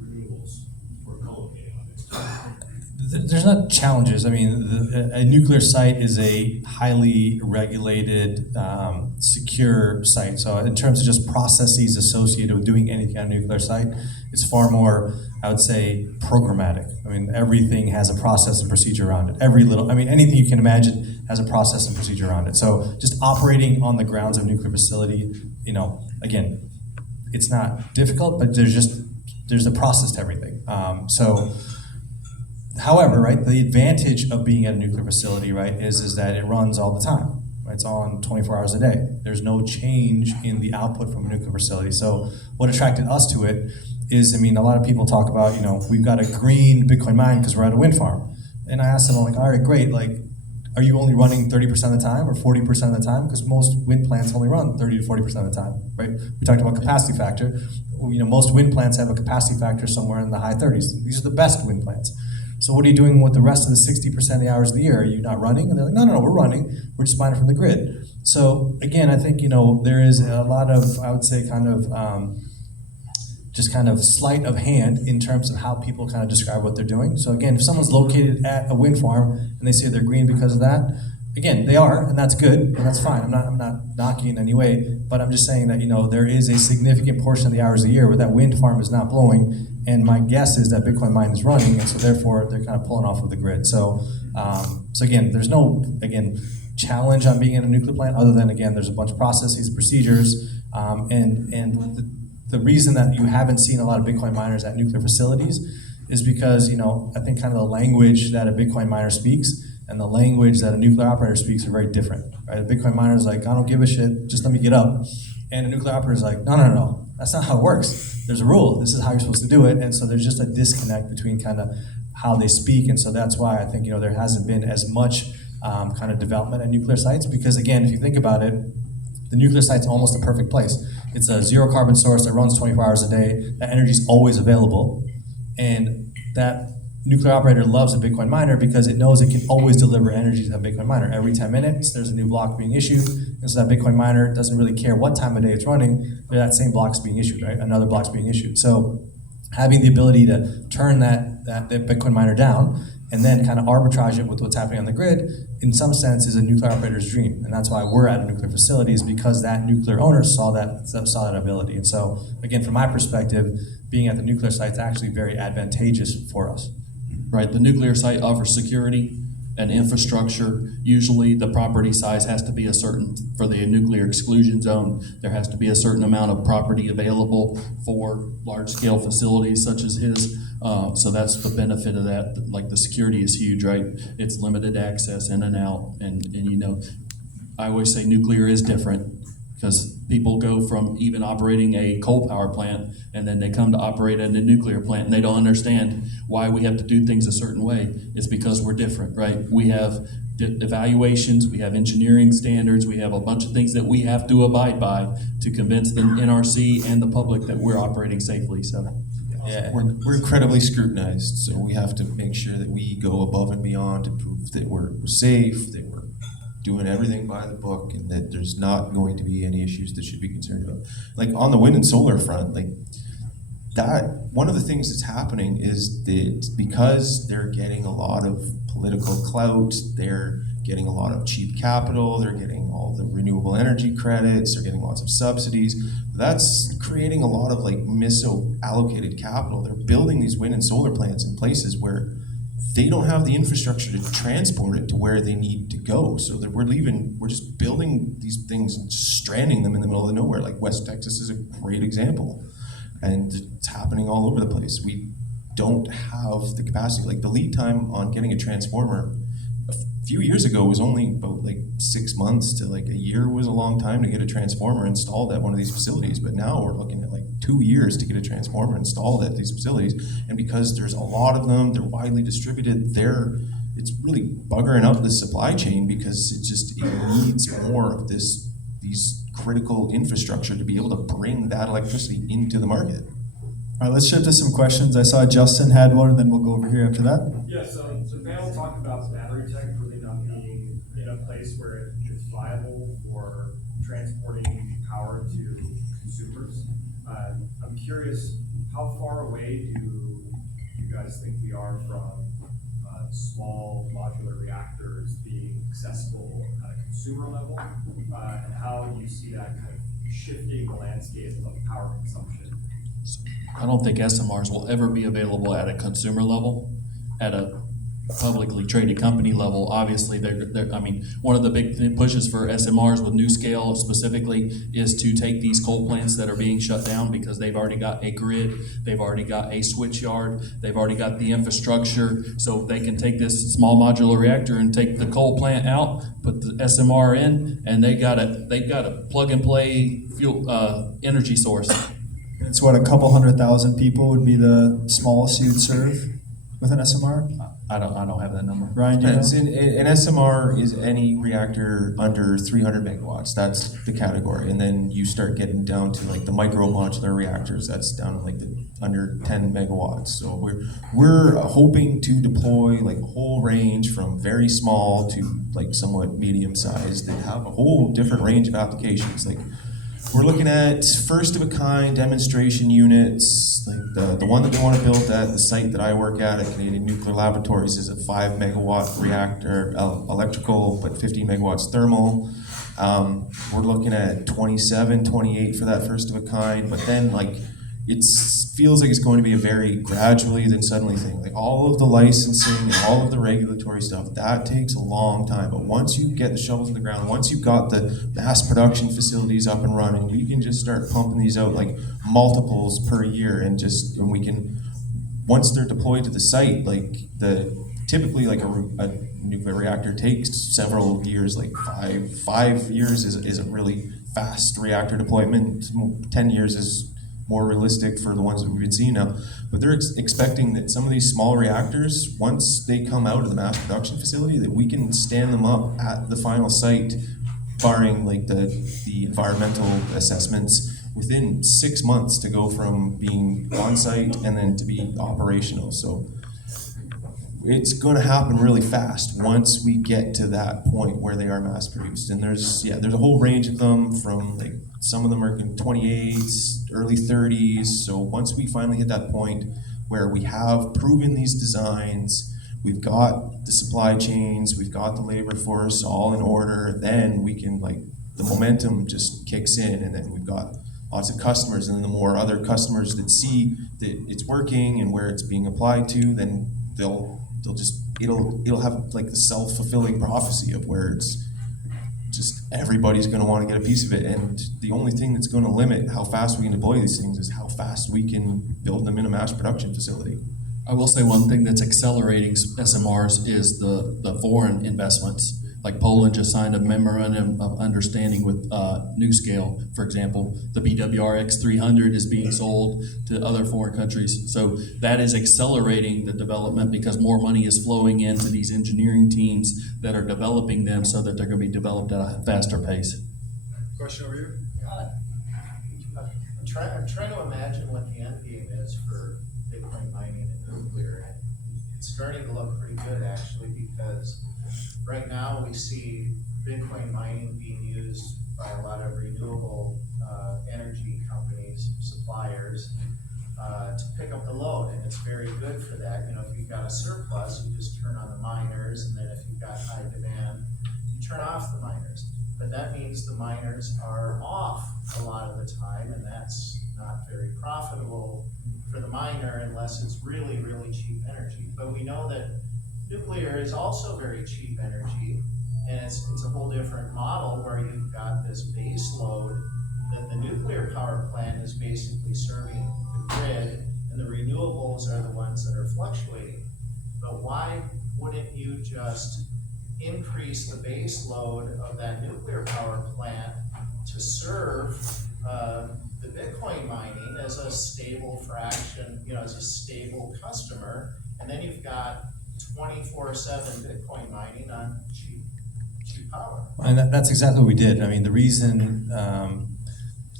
renewables for co-locating on? There's not challenges. I mean, a nuclear site is a highly regulated, secure site. So in terms of just processes associated with doing anything on a nuclear site, it's far more, I would say, programmatic. I mean, everything has a process and procedure around it. Anything you can imagine has a process and procedure around it. So just operating on the grounds of a nuclear facility, again, it's not difficult, but there's a process to everything. However, right, the advantage of being at a nuclear facility, right, is that it runs all the time. Right? It's on 24 hours a day. There's no change in the output from a nuclear facility. So what attracted us to it is, a lot of people talk about, we've got a green Bitcoin mine because we're at a wind farm. And I asked them, I'm like, all right, great. Like, are you only running 30% of the time or 40% of the time? Because most wind plants only run 30 to 40% of the time, right? We talked about capacity factor. Most wind plants have a capacity factor somewhere in the high 30s. These are the best wind plants. So what are you doing with the rest of the 60% of the hours of the year? Are you not running? And they're like, no, we're running. We're just buying it from the grid. So again, I think, there is a lot of, I would say, just kind of sleight of hand in terms of how people kind of describe what they're doing. So again, if someone's located at a wind farm and they say they're green because of that, again, they are, and that's good, and that's fine. I'm not knocking in any way, but I'm just saying that, there is a significant portion of the hours of the year where that wind farm is not blowing, and my guess is that Bitcoin mine is running, and so therefore they're kind of pulling off of the grid. So again, there's no, challenge on being in a nuclear plant other than, again, there's a bunch of processes, procedures, and the reason that you haven't seen a lot of Bitcoin miners at nuclear facilities is because, I think kind of the language that a Bitcoin miner speaks and the language that a nuclear operator speaks are very different, right? A Bitcoin miner is like, I don't give a shit, just let me get up. And a nuclear operator is like, no, that's not how it works. There's a rule, this is how you're supposed to do it. And so there's just a disconnect between kind of how they speak. And so that's why I think, there hasn't been as much kind of development at nuclear sites, because again, if you think about it, the nuclear site's almost a perfect place. It's a zero carbon source that runs 24 hours a day. That energy is always available. And that nuclear operator loves a Bitcoin miner because it knows it can always deliver energy to that Bitcoin miner. Every 10 minutes, there's a new block being issued. And so that Bitcoin miner doesn't really care what time of day it's running, but that same block's being issued, right? Another block's being issued. So having the ability to turn that Bitcoin miner down and then kind of arbitrage it with what's happening on the grid, in some sense, is a nuclear operator's dream. And that's why we're at a nuclear facility, is because that nuclear owner saw that ability. And so, again, from my perspective, being at the nuclear site is actually very advantageous for us. Right, the nuclear site offers security and infrastructure. Usually the property size has to be for the nuclear exclusion zone, there has to be a certain amount of property available for large-scale facilities such as his. So that's the benefit of that. Like, the security is huge, right? It's limited access in and out. And I always say nuclear is different because people go from even operating a coal power plant and then they come to operate in a nuclear plant and they don't understand why we have to do things a certain way. It's because we're different, right? We have evaluations, we have engineering standards, we have a bunch of things that we have to abide by to convince the NRC and the public that we're operating safely. So yeah, we're incredibly scrutinized, so we have to make sure that we go above and beyond to prove that we're safe, that we're doing everything by the book, and that there's not going to be any issues that should be concerned about. Like on the wind and solar front, like that, one of the things that's happening is that because they're getting a lot of political clout, they're getting a lot of cheap capital, they're getting all the renewable energy credits, they're getting lots of subsidies. That's creating a lot of like misallocated capital. They're building these wind and solar plants in places where they don't have the infrastructure to transport it to where they need to go. So that we're just building these things and stranding them in the middle of nowhere. Like West Texas is a great example. And it's happening all over the place. We don't have the capacity. Like the lead time on getting a transformer a few years ago was only about like 6 months to like a year was a long time to get a transformer installed at one of these facilities. But now we're looking at like 2 years to get a transformer installed at these facilities. And because there's a lot of them, they're widely distributed, it's really buggering up the supply chain because it needs more of these critical infrastructure to be able to bring that electricity into the market. All right, let's shift to some questions. I saw Justin had one, and then we'll go over here after that. Yeah, so the panel talked about battery tech really not being in a place where it's viable for transporting power to consumers. I'm curious, how far away do you guys think we are from small modular reactors being accessible at a consumer level, and how you see that kind of shifting the landscape of power consumption? I don't think SMRs will ever be available at a consumer level. At a publicly traded company level, obviously, I mean, one of the big pushes for SMRs with NuScale specifically is to take these coal plants that are being shut down because they've already got a grid, they've already got a switch yard, they've already got the infrastructure, so they can take this small modular reactor and take the coal plant out, put the SMR in, and they've got a plug and play fuel energy source. It's what, a couple 100,000 people would be the smallest you'd serve with an SMR? I don't have that number. Ryan, do you know? Depends. An SMR is any reactor under 300 megawatts. That's the category. And then you start getting down to like the micro modular reactors. That's down to like the under 10 megawatts. So we're hoping to deploy like a whole range from very small to like somewhat medium sized that have a whole different range of applications. Like we're looking at first of a kind demonstration units. Like the one that they want to build at the site that I work at Canadian Nuclear Laboratories is a 5 megawatt reactor, electrical, but 15 megawatts thermal. We're looking at 27, 28 for that first of a kind, but then like it feels like it's going to be a very gradually then suddenly thing. Like all of the licensing and all of the regulatory stuff, that takes a long time. But once you get the shovels in the ground, once you've got the mass production facilities up and running, we can just start pumping these out like multiples per year, and we can, once they're deployed to the site, like typically like a nuclear reactor takes several years, like 5 years is a really fast reactor deployment. 10 years is more realistic for the ones that we've been seeing now. But they're expecting that some of these small reactors, once they come out of the mass production facility, that we can stand them up at the final site, barring like the environmental assessments, within 6 months to go from being on site and then to be operational. So it's going to happen really fast once we get to that point where they are mass produced. And there's a whole range of them, from like some of them are in 28s, early 30s. So once we finally hit that point where we have proven these designs, we've got the supply chains, we've got the labor force all in order, then we can, like, the momentum just kicks in, and then we've got lots of customers, and then the more other customers that see that it's working and where it's being applied to, then it'll have like the self-fulfilling prophecy of where it's just everybody's going to want to get a piece of it. And the only thing that's going to limit how fast we can deploy these things is how fast we can build them in a mass production facility. I will say one thing that's accelerating SMRs is the foreign investments. Like Poland just signed a memorandum of understanding with NuScale, for example. The BWRX 300 is being sold to other foreign countries. So that is accelerating the development because more money is flowing into these engineering teams that are developing them so that they're going to be developed at a faster pace. Question over here? I'm trying to imagine what the end game is for Bitcoin mining and nuclear. And it's starting to look pretty good, actually, because right now we see Bitcoin mining being used by a lot of renewable energy companies, suppliers, to pick up the load, and it's very good for that. You know, if you've got a surplus, you just turn on the miners, and then if you've got high demand, you turn off the miners. But that means the miners are off a lot of the time, and that's not very profitable for the miner unless it's really, really cheap energy. But we know that nuclear is also very cheap energy, and it's a whole different model where you've got this base load that the nuclear power plant is basically serving the grid, and the renewables are the ones that are fluctuating. But why wouldn't you just increase the base load of that nuclear power plant to serve the Bitcoin mining as a stable fraction, as a stable customer, and then you've got 24/7 Bitcoin mining on cheap power. And that's exactly what we did. I mean, the reason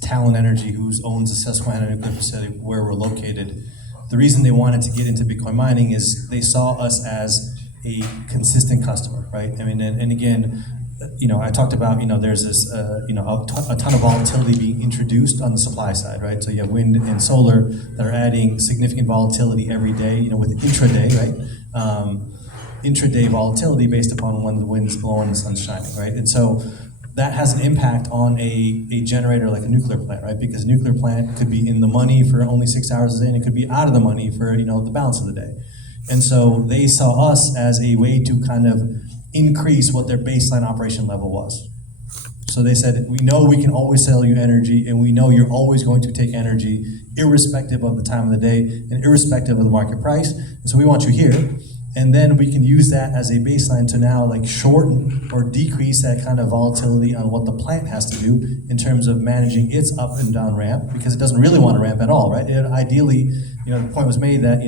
Talen Energy, who owns the Susquehanna nuclear facility where we're located, the reason they wanted to get into Bitcoin mining is they saw us as a consistent customer, right? I mean, and again, I talked about, there's this, a ton of volatility being introduced on the supply side, right? So you have wind and solar that are adding significant volatility every day, with intraday, right? Intraday volatility based upon when the wind's blowing and the sun's shining, right? And so that has an impact on a generator like a nuclear plant, right? Because a nuclear plant could be in the money for only 6 hours a day, and it could be out of the money for, the balance of the day. And so they saw us as a way to kind of increase what their baseline operation level was. So they said, we know we can always sell you energy, and we know you're always going to take energy irrespective of the time of the day and irrespective of the market price. And so we want you here. And then we can use that as a baseline to now shorten or decrease that kind of volatility on what the plant has to do in terms of managing its up and down ramp, because it doesn't really want to ramp at all, right? Ideally, the point was made that,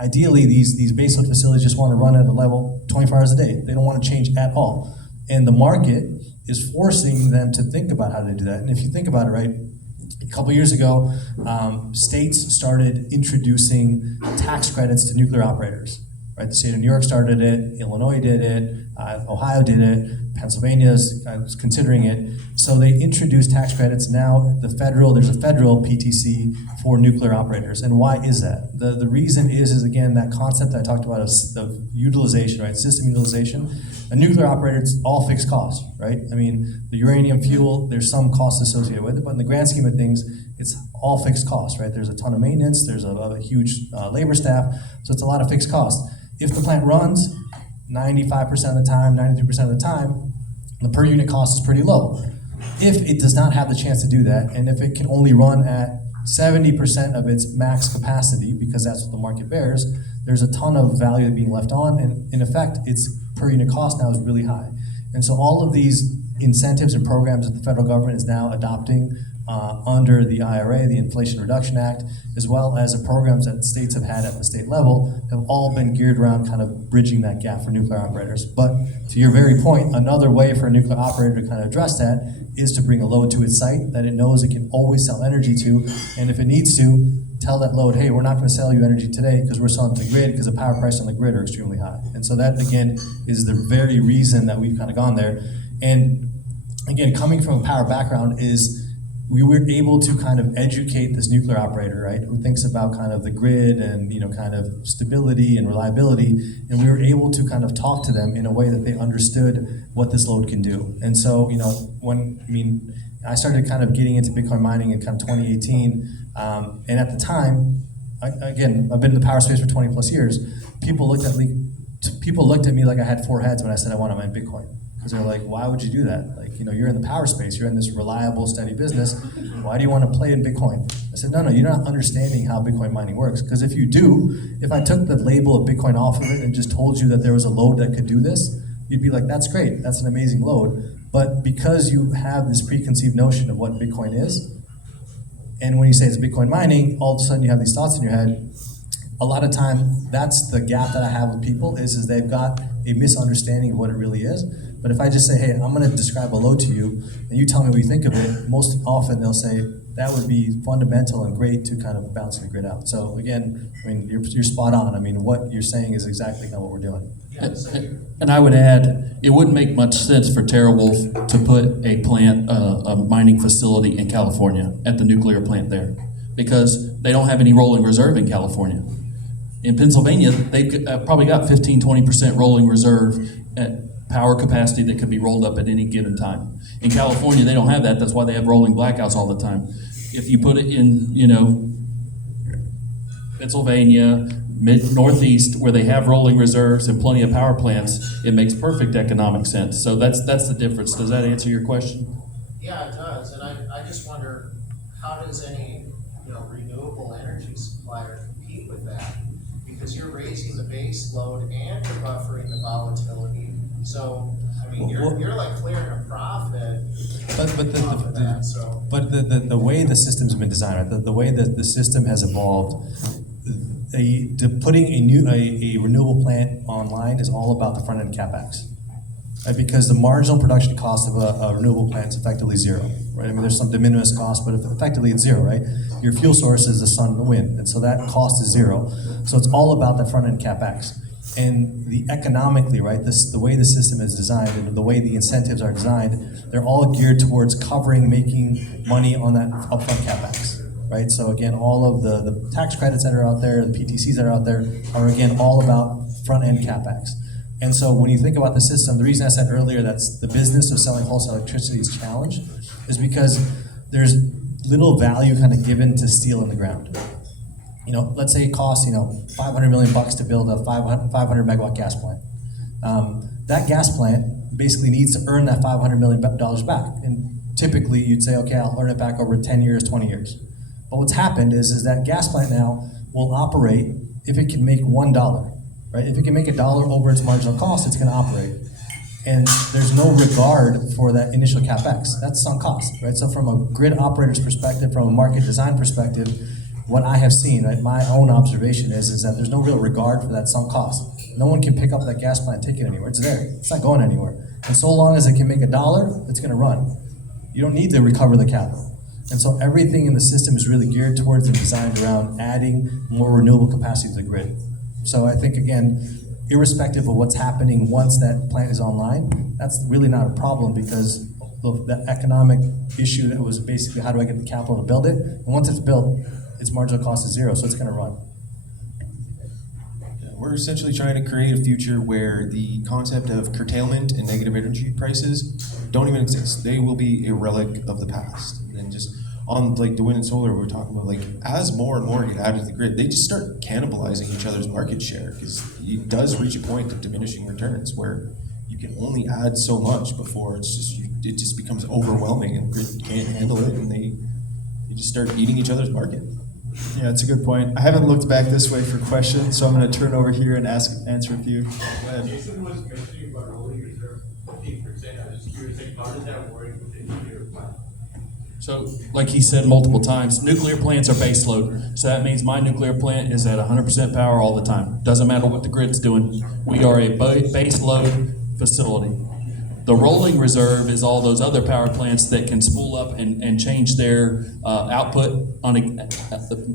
ideally these baseload facilities just want to run at a level 24 hours a day. They don't want to change at all. And the market is forcing them to think about how to do that. And if you think about it, right, a couple years ago, states started introducing tax credits to nuclear operators. Right, the state of New York started it, Illinois did it, Ohio did it, Pennsylvania is considering it. So they introduced tax credits. Now there's a federal PTC for nuclear operators. And why is that? The reason is again, that concept that I talked about of utilization, right? System utilization. A nuclear operator, it's all fixed costs, right? I mean, the uranium fuel, there's some costs associated with it, but in the grand scheme of things, it's all fixed costs, right? There's a ton of maintenance, there's a huge labor staff, so it's a lot of fixed costs. If the plant runs 95% of the time, 93% of the time, the per unit cost is pretty low. If it does not have the chance to do that, and if it can only run at 70% of its max capacity, because that's what the market bears, there's a ton of value being left on, and in effect, its per unit cost now is really high. And so all of these incentives and programs that the federal government is now adopting under the IRA, the Inflation Reduction Act, as well as the programs that states have had at the state level, have all been geared around kind of bridging that gap for nuclear operators. But to your very point, another way for a nuclear operator to kind of address that is to bring a load to its site that it knows it can always sell energy to, and if it needs to, tell that load, hey, we're not going to sell you energy today because we're selling to the grid because the power prices on the grid are extremely high. And so that, again, is the very reason that we've kind of gone there. And again, coming from a power background is we were able to kind of educate this nuclear operator, right, who thinks about kind of the grid and, kind of stability and reliability, and we were able to kind of talk to them in a way that they understood what this load can do. And so, I started kind of getting into Bitcoin mining in kind of 2018, and at the time, I've been in the power space for 20 plus years, people looked at me like I had four heads when I said I want to mine Bitcoin. Because they're like, why would you do that? You're in the power space, you're in this reliable, steady business. Why do you want to play in Bitcoin? I said, no, you're not understanding how Bitcoin mining works. Because if you do, if I took the label of Bitcoin off of it and just told you that there was a load that could do this, you'd be like, that's great, that's an amazing load. But because you have this preconceived notion of what Bitcoin is, and when you say it's Bitcoin mining, all of a sudden you have these thoughts in your head. A lot of time, that's the gap that I have with people is they've got a misunderstanding of what it really is. But if I just say, hey, I'm going to describe a load to you, and you tell me what you think of it, most often they'll say, that would be fundamental and great to kind of bounce the grid out. So again, you're spot on. What you're saying is exactly kind of what we're doing. And I would add, it wouldn't make much sense for TeraWulf to put a plant, a mining facility in California at the nuclear plant there, because they don't have any rolling reserve in California. In Pennsylvania, they've probably got 15-20% rolling reserve at power capacity that could be rolled up at any given time. In California, they don't have that. That's why they have rolling blackouts all the time. If you put it in, Pennsylvania, northeast, where they have rolling reserves and plenty of power plants, it makes perfect economic sense. So that's the difference. Does that answer your question? Yeah, it does. And I just wonder, how does any renewable energy supplier compete with that? Because you're raising the base load and you're buffering the volatility. So, you're like clearing a profit. But the way the system's been designed, right? The way that the system has evolved, putting a renewable plant online is all about the front end capex, right? Because the marginal production cost of a renewable plant is effectively zero, right? There's some de minimis cost, but effectively it's zero, right? Your fuel source is the sun and the wind, and so that cost is zero. So it's all about the front end capex. And the economically, right, the way the system is designed and the way the incentives are designed, they're all geared towards making money on that upfront capex, right? So again, all of the tax credits that are out there, the PTCs that are out there, are again all about front-end capex. And so when you think about the system, the reason I said earlier that's the business of selling wholesale electricity is challenged is because there's little value kind of given to steel in the ground. You know, let's say it costs, $500 million to build a 500 megawatt gas plant. That gas plant basically needs to earn that $500 million back. And typically you'd say, okay, I'll earn it back over 10 years, 20 years. But what's happened is that gas plant now will operate if it can make $1, right? If it can make $1 over its marginal cost, it's gonna operate. And there's no regard for that initial capex. That's sunk cost, right? So from a grid operator's perspective, from a market design perspective, what I have seen, right, my own observation is that there's no real regard for that sunk cost. No one can pick up that gas plant and take it anywhere. It's there. It's not going anywhere. And so long as it can make $1, it's going to run. You don't need to recover the capital. And so everything in the system is really geared towards and designed around adding more renewable capacity to the grid. So I think, again, irrespective of what's happening once that plant is online, that's really not a problem because the economic issue that was basically how do I get the capital to build it? And once it's built, its marginal cost is zero, so it's going to run. We're essentially trying to create a future where the concept of curtailment and negative energy prices don't even exist. They will be a relic of the past. And just on like the wind and solar, we're talking about like as more and more get added to the grid, they just start cannibalizing each other's market share because it does reach a point of diminishing returns where you can only add so much before it just becomes overwhelming and the grid can't handle it and they just start eating each other's market. Yeah, that's a good point. I haven't looked back this way for questions, so I'm going to turn over here and answer a few. Go ahead. Jason was mentioning about rolling reserve 15%. I was just curious, like, how does that work with the nuclear plant? So, like he said multiple times, nuclear plants are base load. So that means my nuclear plant is at 100% power all the time. Doesn't matter what the grid's doing. We are a base load facility. The rolling reserve is all those other power plants that can spool up and change their output on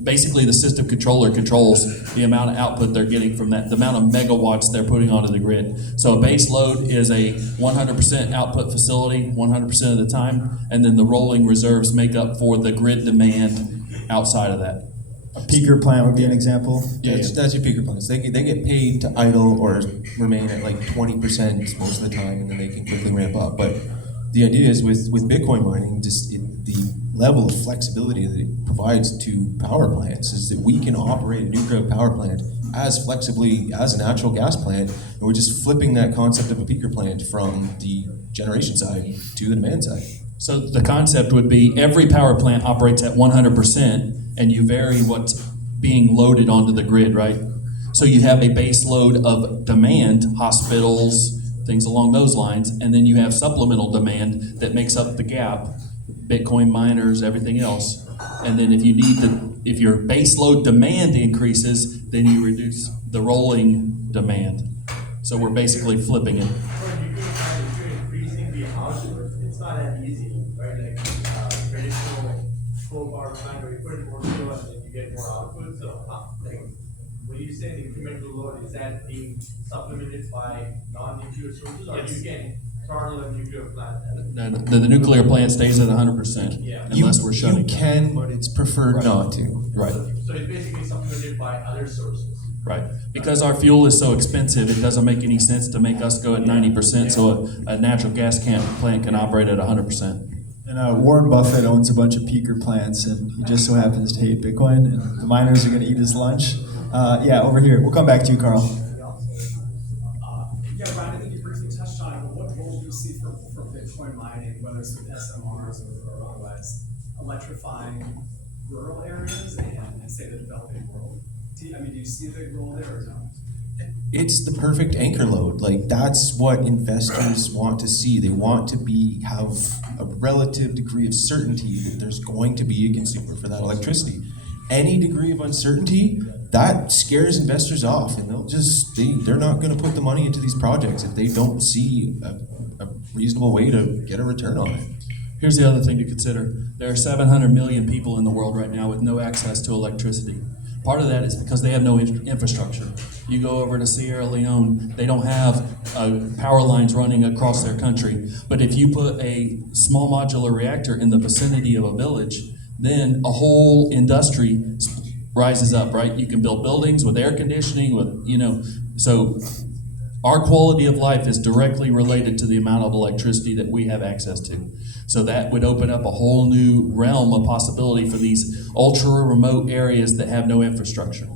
basically the system controller controls the amount of output they're getting from that, the amount of megawatts they're putting onto the grid. So a base load is a 100% output facility 100% of the time, and then the rolling reserves make up for the grid demand outside of that. A peaker plant would be an example. Yeah, that's your peaker plants. They get paid to idle or remain at like 20% most of the time, and then they can quickly ramp up. But the idea is with Bitcoin mining, the level of flexibility that it provides to power plants is that we can operate a nuclear power plant as flexibly as a natural gas plant, and we're just flipping that concept of a peaker plant from the generation side to the demand side. So the concept would be every power plant operates at 100%, and you vary what's being loaded onto the grid, right? So you have a base load of demand, hospitals, things along those lines, and then you have supplemental demand that makes up the gap, Bitcoin miners, everything else. And then if your base load demand increases, then you reduce the rolling demand. So we're basically flipping it. If you're increasing the output, it's not that easy, right? Like traditional coal power plant where you put in more fuel and then you get more output. So like when you say the incremental load, is that being supplemented by non-nuclear sources, or you can throttle a nuclear plant? The nuclear plant stays at 100% unless we're shutting You can, but it's preferred not to. Right. So it's basically supplemented by other sources. Right. Because our fuel is so expensive, it doesn't make any sense to make us go at 90%, so a natural gas plant can operate at 100%. And Warren Buffett owns a bunch of peaker plants, and he just so happens to hate Bitcoin, and the miners are going to eat his lunch. Yeah, over here. We'll come back to you, Carl. Yeah, Ryan, I think you briefly touched on it, but what role do you see for Bitcoin mining, whether it's with SMRs or otherwise, electrifying rural areas and say the developing world? Do you see a big role there or no? It's the perfect anchor load. Like that's what investors want to see. They want to have a relative degree of certainty that there's going to be a consumer for that electricity. Any degree of uncertainty, that scares investors off, and they're not going to put the money into these projects if they don't see a reasonable way to get a return on it. Here's the other thing to consider. There are 700 million people in the world right now with no access to electricity. Part of that is because they have no infrastructure. You go over to Sierra Leone, they don't have power lines running across their country. But if you put a small modular reactor in the vicinity of a village, then a whole industry rises up, right? You can build buildings with air conditioning, so our quality of life is directly related to the amount of electricity that we have access to. So that would open up a whole new realm of possibility for these ultra remote areas that have no infrastructure.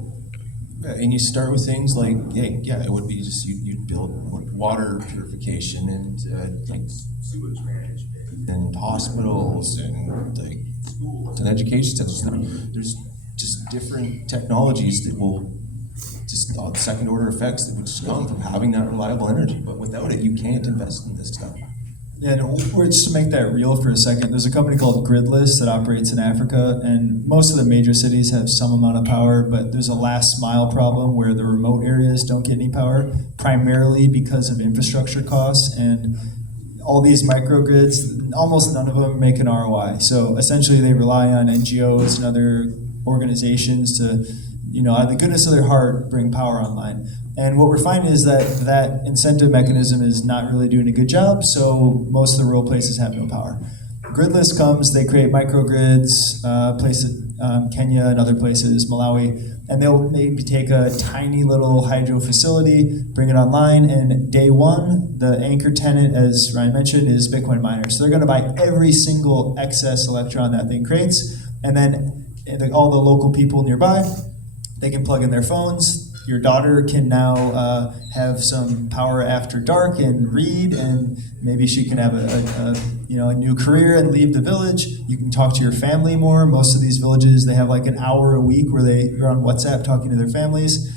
Yeah, and you start with things like, it would be just you'd build water purification and like sewage management and hospitals and like schools and education centers. There's just different technologies that will just second order effects that would just come from having that reliable energy. But without it, you can't invest in this stuff. Yeah, no, just to make that real for a second, there's a company called Gridless that operates in Africa, and most of the major cities have some amount of power, but there's a last mile problem where the remote areas don't get any power, primarily because of infrastructure costs, and all these microgrids, almost none of them make an ROI. So essentially they rely on NGOs and other organizations to, out of the goodness of their heart, bring power online. And what we're finding is that incentive mechanism is not really doing a good job, so most of the rural places have no power. Gridless comes, they create microgrids, places, Kenya and other places, Malawi, and they'll maybe take a tiny little hydro facility, bring it online, and day one, the anchor tenant, as Ryan mentioned, is Bitcoin miners. So they're gonna buy every single excess electron that thing creates, and then all the local people nearby, they can plug in their phones. Your daughter can now have some power after dark and read, and maybe she can have a new career and leave the village. You can talk to your family more. Most of these villages, they have like an hour a week where they're on WhatsApp talking to their families.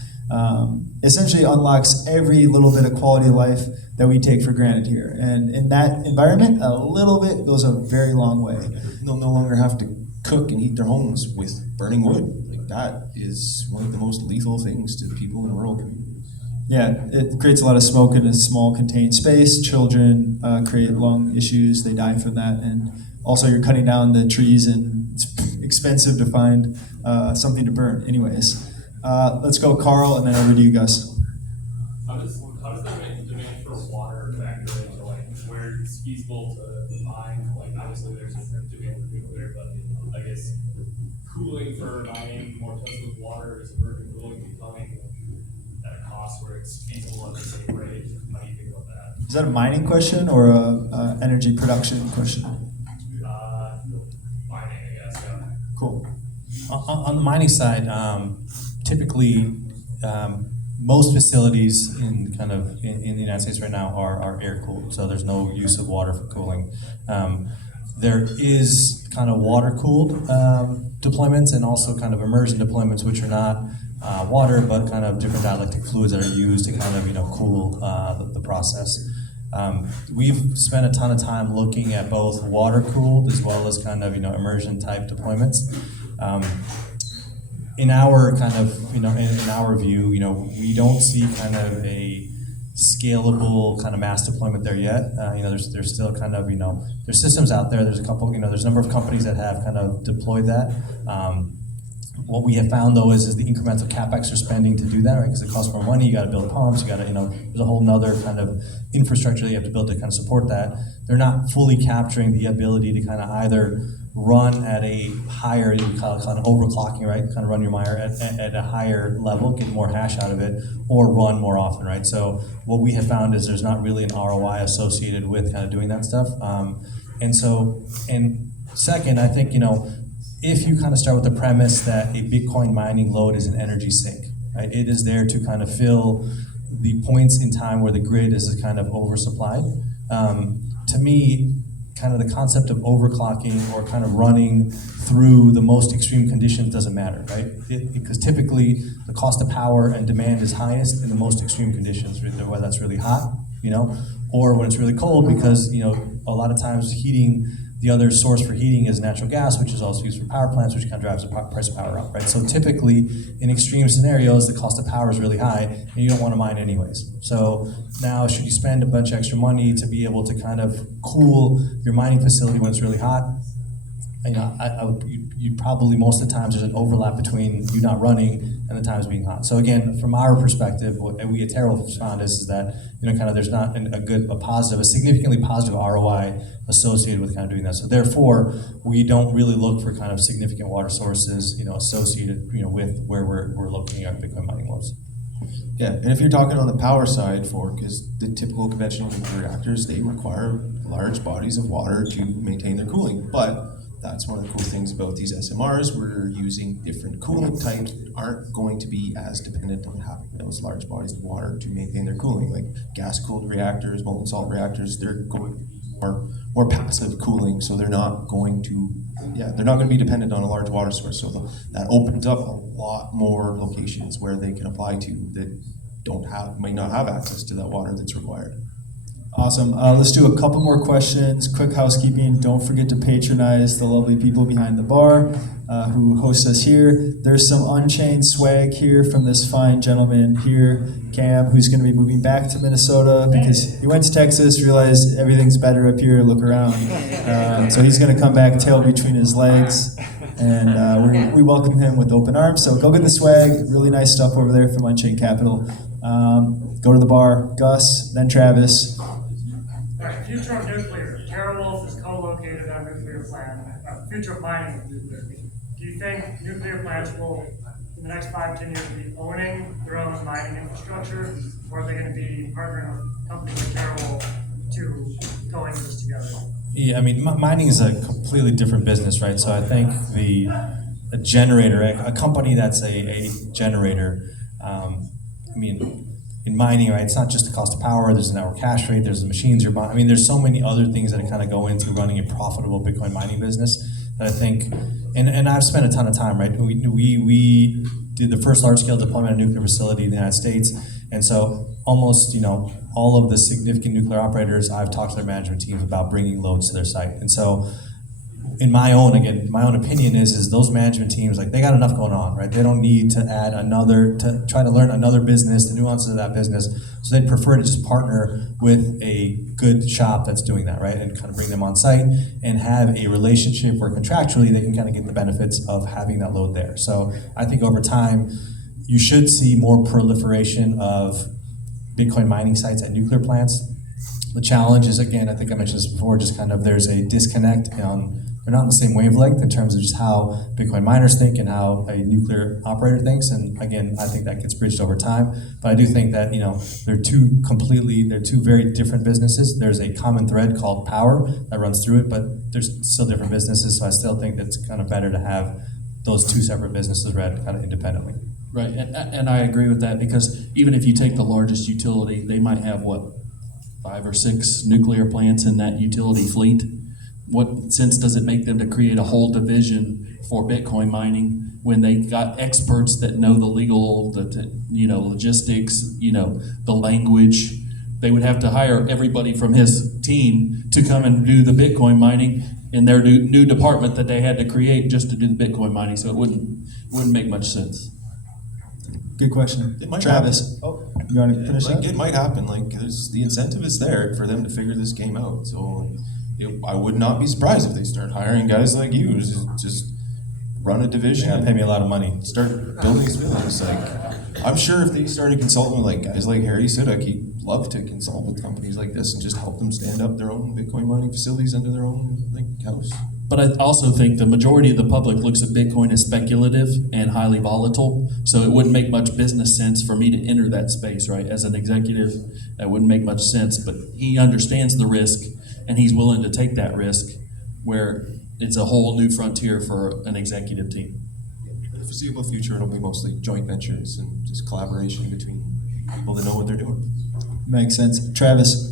Essentially unlocks every little bit of quality of life that we take for granted here. And in that environment, a little bit goes a very long way. They'll no longer have to cook and heat their homes with burning wood. That is one of the most lethal things to people in rural communities. Yeah, it creates a lot of smoke in a small contained space. Children create lung issues, they die from that. And also you're cutting down the trees and it's expensive to find something to burn. Anyways, let's go Carl and then over to you, Gus. How does the demand for water factor into like where it's feasible to mine? Like obviously there's a demand for nuclear, but I guess cooling for mining more tons of water is urban cooling becoming at a cost where it's feasible at the same rate. How do you think about that? Is that a mining question or a energy production question? Mining, I guess, yeah. Cool. On the mining side, typically most facilities in the United States right now are air cooled, so there's no use of water for cooling. There is kind of water cooled deployments and also kind of immersion deployments, which are not water, but kind of different dielectric fluids that are used to kind of cool the process. We've spent a ton of time looking at both water cooled as well as kind of immersion type deployments. In our kind of in our view, we don't see kind of a scalable kind of mass deployment there yet. There's still kind of there's systems out there. There's a couple there's a number of companies that have kind of deployed that. What we have found though is the incremental capex they're spending to do that, right? Because it costs more money. You got to build pumps. You got to there's a whole nother kind of infrastructure that you have to build to kind of support that. They're not fully capturing the ability to kind of either run at a higher, you call it kind of overclocking, right? Kind of run your miner at a higher level, get more hash out of it, or run more often, right? So what we have found is there's not really an ROI associated with kind of doing that stuff. And second, I think, if you kind of start with the premise that a Bitcoin mining load is an energy sink, right? It is there to kind of fill the points in time where the grid is kind of oversupplied. To me, kind of the concept of overclocking or kind of running through the most extreme conditions doesn't matter, right? Because typically the cost of power and demand is highest in the most extreme conditions, whether that's really hot, or when it's really cold, because, a lot of times heating, the other source for heating is natural gas, which is also used for power plants, which kind of drives the price of power up, right? So typically, in extreme scenarios, the cost of power is really high, and you don't want to mine anyways. So now, should you spend a bunch of extra money to be able to kind of cool your mining facility when it's really hot? you probably most of the times there's an overlap between you not running and the times being hot. So again, from our perspective, what we at TeraWulf found is that kind of there's not a significantly positive ROI associated with kind of doing that. So therefore, we don't really look for kind of significant water sources, associated, with where we're looking at Bitcoin mining loads. Yeah, and if you're talking on the power side because the typical conventional nuclear reactors, they require large bodies of water to maintain their cooling. But that's one of the cool things about these SMRs. We're using different cooling types that aren't going to be as dependent on having those large bodies of water to maintain their cooling. Like gas-cooled reactors, molten salt reactors, they're going to be more passive cooling, so they're not going to be dependent on a large water source. So that opens up a lot more locations where they can apply to that might not have access to that water that's required. Awesome. Let's do a couple more questions. Quick housekeeping. Don't forget to patronize the lovely people behind the bar who host us here. There's some Unchained swag here from this fine gentleman here, Cam, who's going to be moving back to Minnesota because he went to Texas, realized everything's better up here, look around. So he's going to come back, tail between his legs, and we welcome him with open arms. So go get the swag. Really nice stuff over there from Unchained Capital. Go to the bar. Gus, then Travis. All right, future of nuclear. TeraWulf is co-located on a nuclear plant. Future of mining of nuclear. Do you think nuclear plants will, in the next 5-10 years, be owning their own mining infrastructure, or are they going to be partnering with companies like TeraWulf to go into this together? Yeah, I mean, mining is a completely different business, right? So I think a generator, a company that's a generator, in mining, right, it's not just the cost of power, there's a network hash rate, there's the machines you're buying. There's so many other things that kind of go into running a profitable Bitcoin mining business that I think, and I've spent a ton of time, right? We did the first large-scale deployment of a nuclear facility in the United States, and so almost, all of the significant nuclear operators, I've talked to their management teams about bringing loads to their site. And so in my own opinion is those management teams, like, they got enough going on, right? They don't need to add to try to learn another business, the nuances of that business. So they'd prefer to just partner with a good shop that's doing that, right? And kind of bring them on site and have a relationship where contractually they can kind of get the benefits of having that load there. So I think over time, you should see more proliferation of Bitcoin mining sites at nuclear plants. The challenge is, again, I think I mentioned this before, just kind of there's a disconnect they're not on the same wavelength in terms of just how Bitcoin miners think and how a nuclear operator thinks. And again, I think that gets bridged over time. But I do think that, they're two very different businesses. There's a common thread called power that runs through it, but there's still different businesses. So I still think that it's kind of better to have those two separate businesses run kind of independently. Right, and I agree with that, because even if you take the largest utility, they might have, 5 or 6 nuclear plants in that utility fleet. What sense does it make them to create a whole division for Bitcoin mining when they got experts that know the legal, logistics, the language? They would have to hire everybody from his team to come and do the Bitcoin mining in their new department that they had to create just to do the Bitcoin mining. So it wouldn't make much sense. Good question. Travis. Oh, you want to finish that? It might happen. The incentive is there for them to figure this game out. So I would not be surprised if they start hiring guys like you to just run a division. Yeah, pay me a lot of money. Start building these buildings. I'm sure if they started consulting with guys like Harry Sidak, he'd love to consult with companies like this and just help them stand up their own Bitcoin mining facilities under their own house. But I also think the majority of the public looks at Bitcoin as speculative and highly volatile, so it wouldn't make much business sense for me to enter that space, right? As an executive, that wouldn't make much sense, but he understands the risk, and he's willing to take that risk, where it's a whole new frontier for an executive team. For the foreseeable future, it'll be mostly joint ventures and just collaboration between people that know what they're doing. Makes sense. Travis.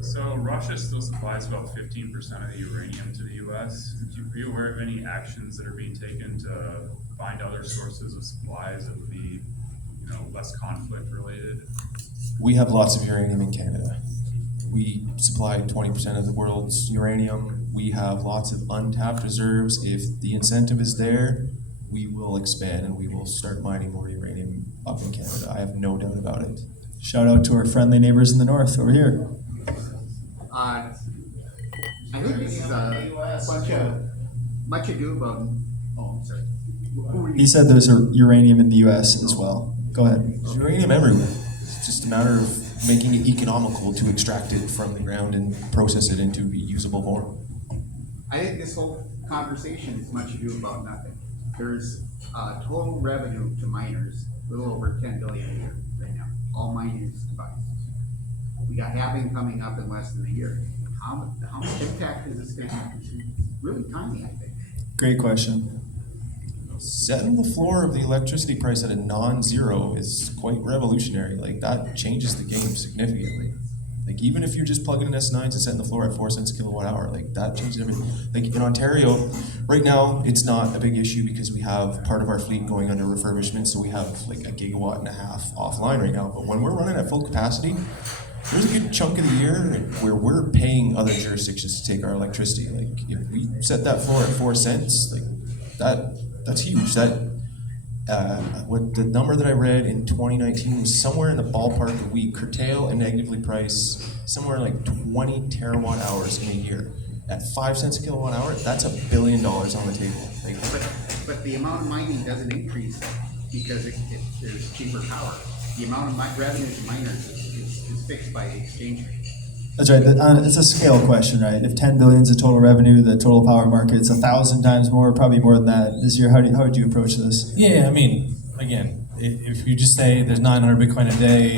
So Russia still supplies about 15% of the uranium to the U.S. Are you aware of any actions that are being taken to find other sources of supplies that would be, less conflict related? We have lots of uranium in Canada. We supply 20% of the world's uranium. We have lots of untapped reserves. If the incentive is there, we will expand and we will start mining more uranium up in Canada. I have no doubt about it. Shout out to our friendly neighbors in the north over here. I think this is a bunch of much ado about, oh, I'm sorry. Who are you? He said there's a uranium in the U.S. as well. Go ahead. There's uranium everywhere. It's just a matter of making it economical to extract it from the ground and process it into a usable form. I think this whole conversation is much ado about nothing. There's total revenue to miners, a little over 10 billion a year right now, all miners combined. We got halving coming up in less than a year. How much impact is this going to have? It's really tiny, I think. Great question. Setting the floor of the electricity price at a non-zero is quite revolutionary. Like, that changes the game significantly. Like, even if you're just plugging in S9s and setting the floor at 4 cents a kilowatt hour, like, that changes everything. Like, in Ontario, right now, it's not a big issue because we have part of our fleet going under refurbishment, so we have like 1.5 gigawatts offline right now. But when we're running at full capacity, there's a good chunk of the year where we're paying other jurisdictions to take our electricity. Like, if we set that floor at 4 cents, like, that's huge. That what the number that I read in 2019 was somewhere in the ballpark of we curtail and negatively price somewhere like 20 terawatt hours in a year. At 5 cents a kilowatt hour, that's $1 billion on the table. Like, but the amount of mining doesn't increase because there's cheaper power. The amount of revenue to miners is fixed by the exchange rate. That's right. It's a scale question, right? If 10 billion is the total revenue, the total power market's 1,000 times more, probably more than that. This year, how would you approach this? Yeah, I mean, again, if you just say there's 900 Bitcoin a day,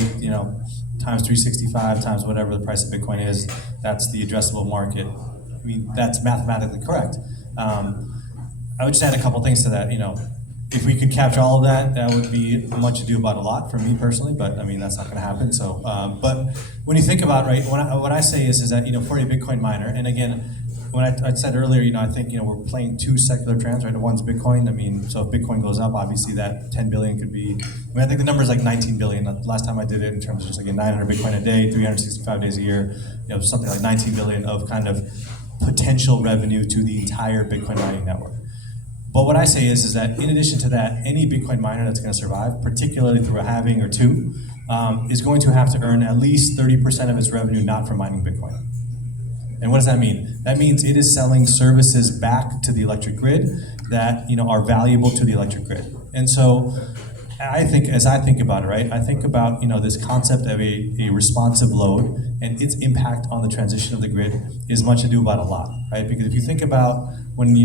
times 365 times whatever the price of Bitcoin is, that's the addressable market. I mean, that's mathematically correct. I would just add a couple things to that. If we could capture all of that, that would be much ado about a lot for me personally, but I mean, that's not going to happen. So, but when you think about, right, what I say is that, for a Bitcoin miner, and again, when I said earlier, I think, we're playing two secular trends, right? One's Bitcoin. I mean, so if Bitcoin goes up, obviously that 10 billion could be, I think the number is like 19 billion. The last time I did it in terms of just like 900 Bitcoin a day, 365 days a year, something like 19 billion of kind of potential revenue to the entire Bitcoin mining network. But what I say is that in addition to that, any Bitcoin miner that's going to survive, particularly through a halving or two, is going to have to earn at least 30% of its revenue not from mining Bitcoin. And what does that mean? That means it is selling services back to the electric grid that are valuable to the electric grid. And so I think, as I think about it, right, I think about this concept of a responsive load and its impact on the transition of the grid is much ado about a lot, right? Because if you think about when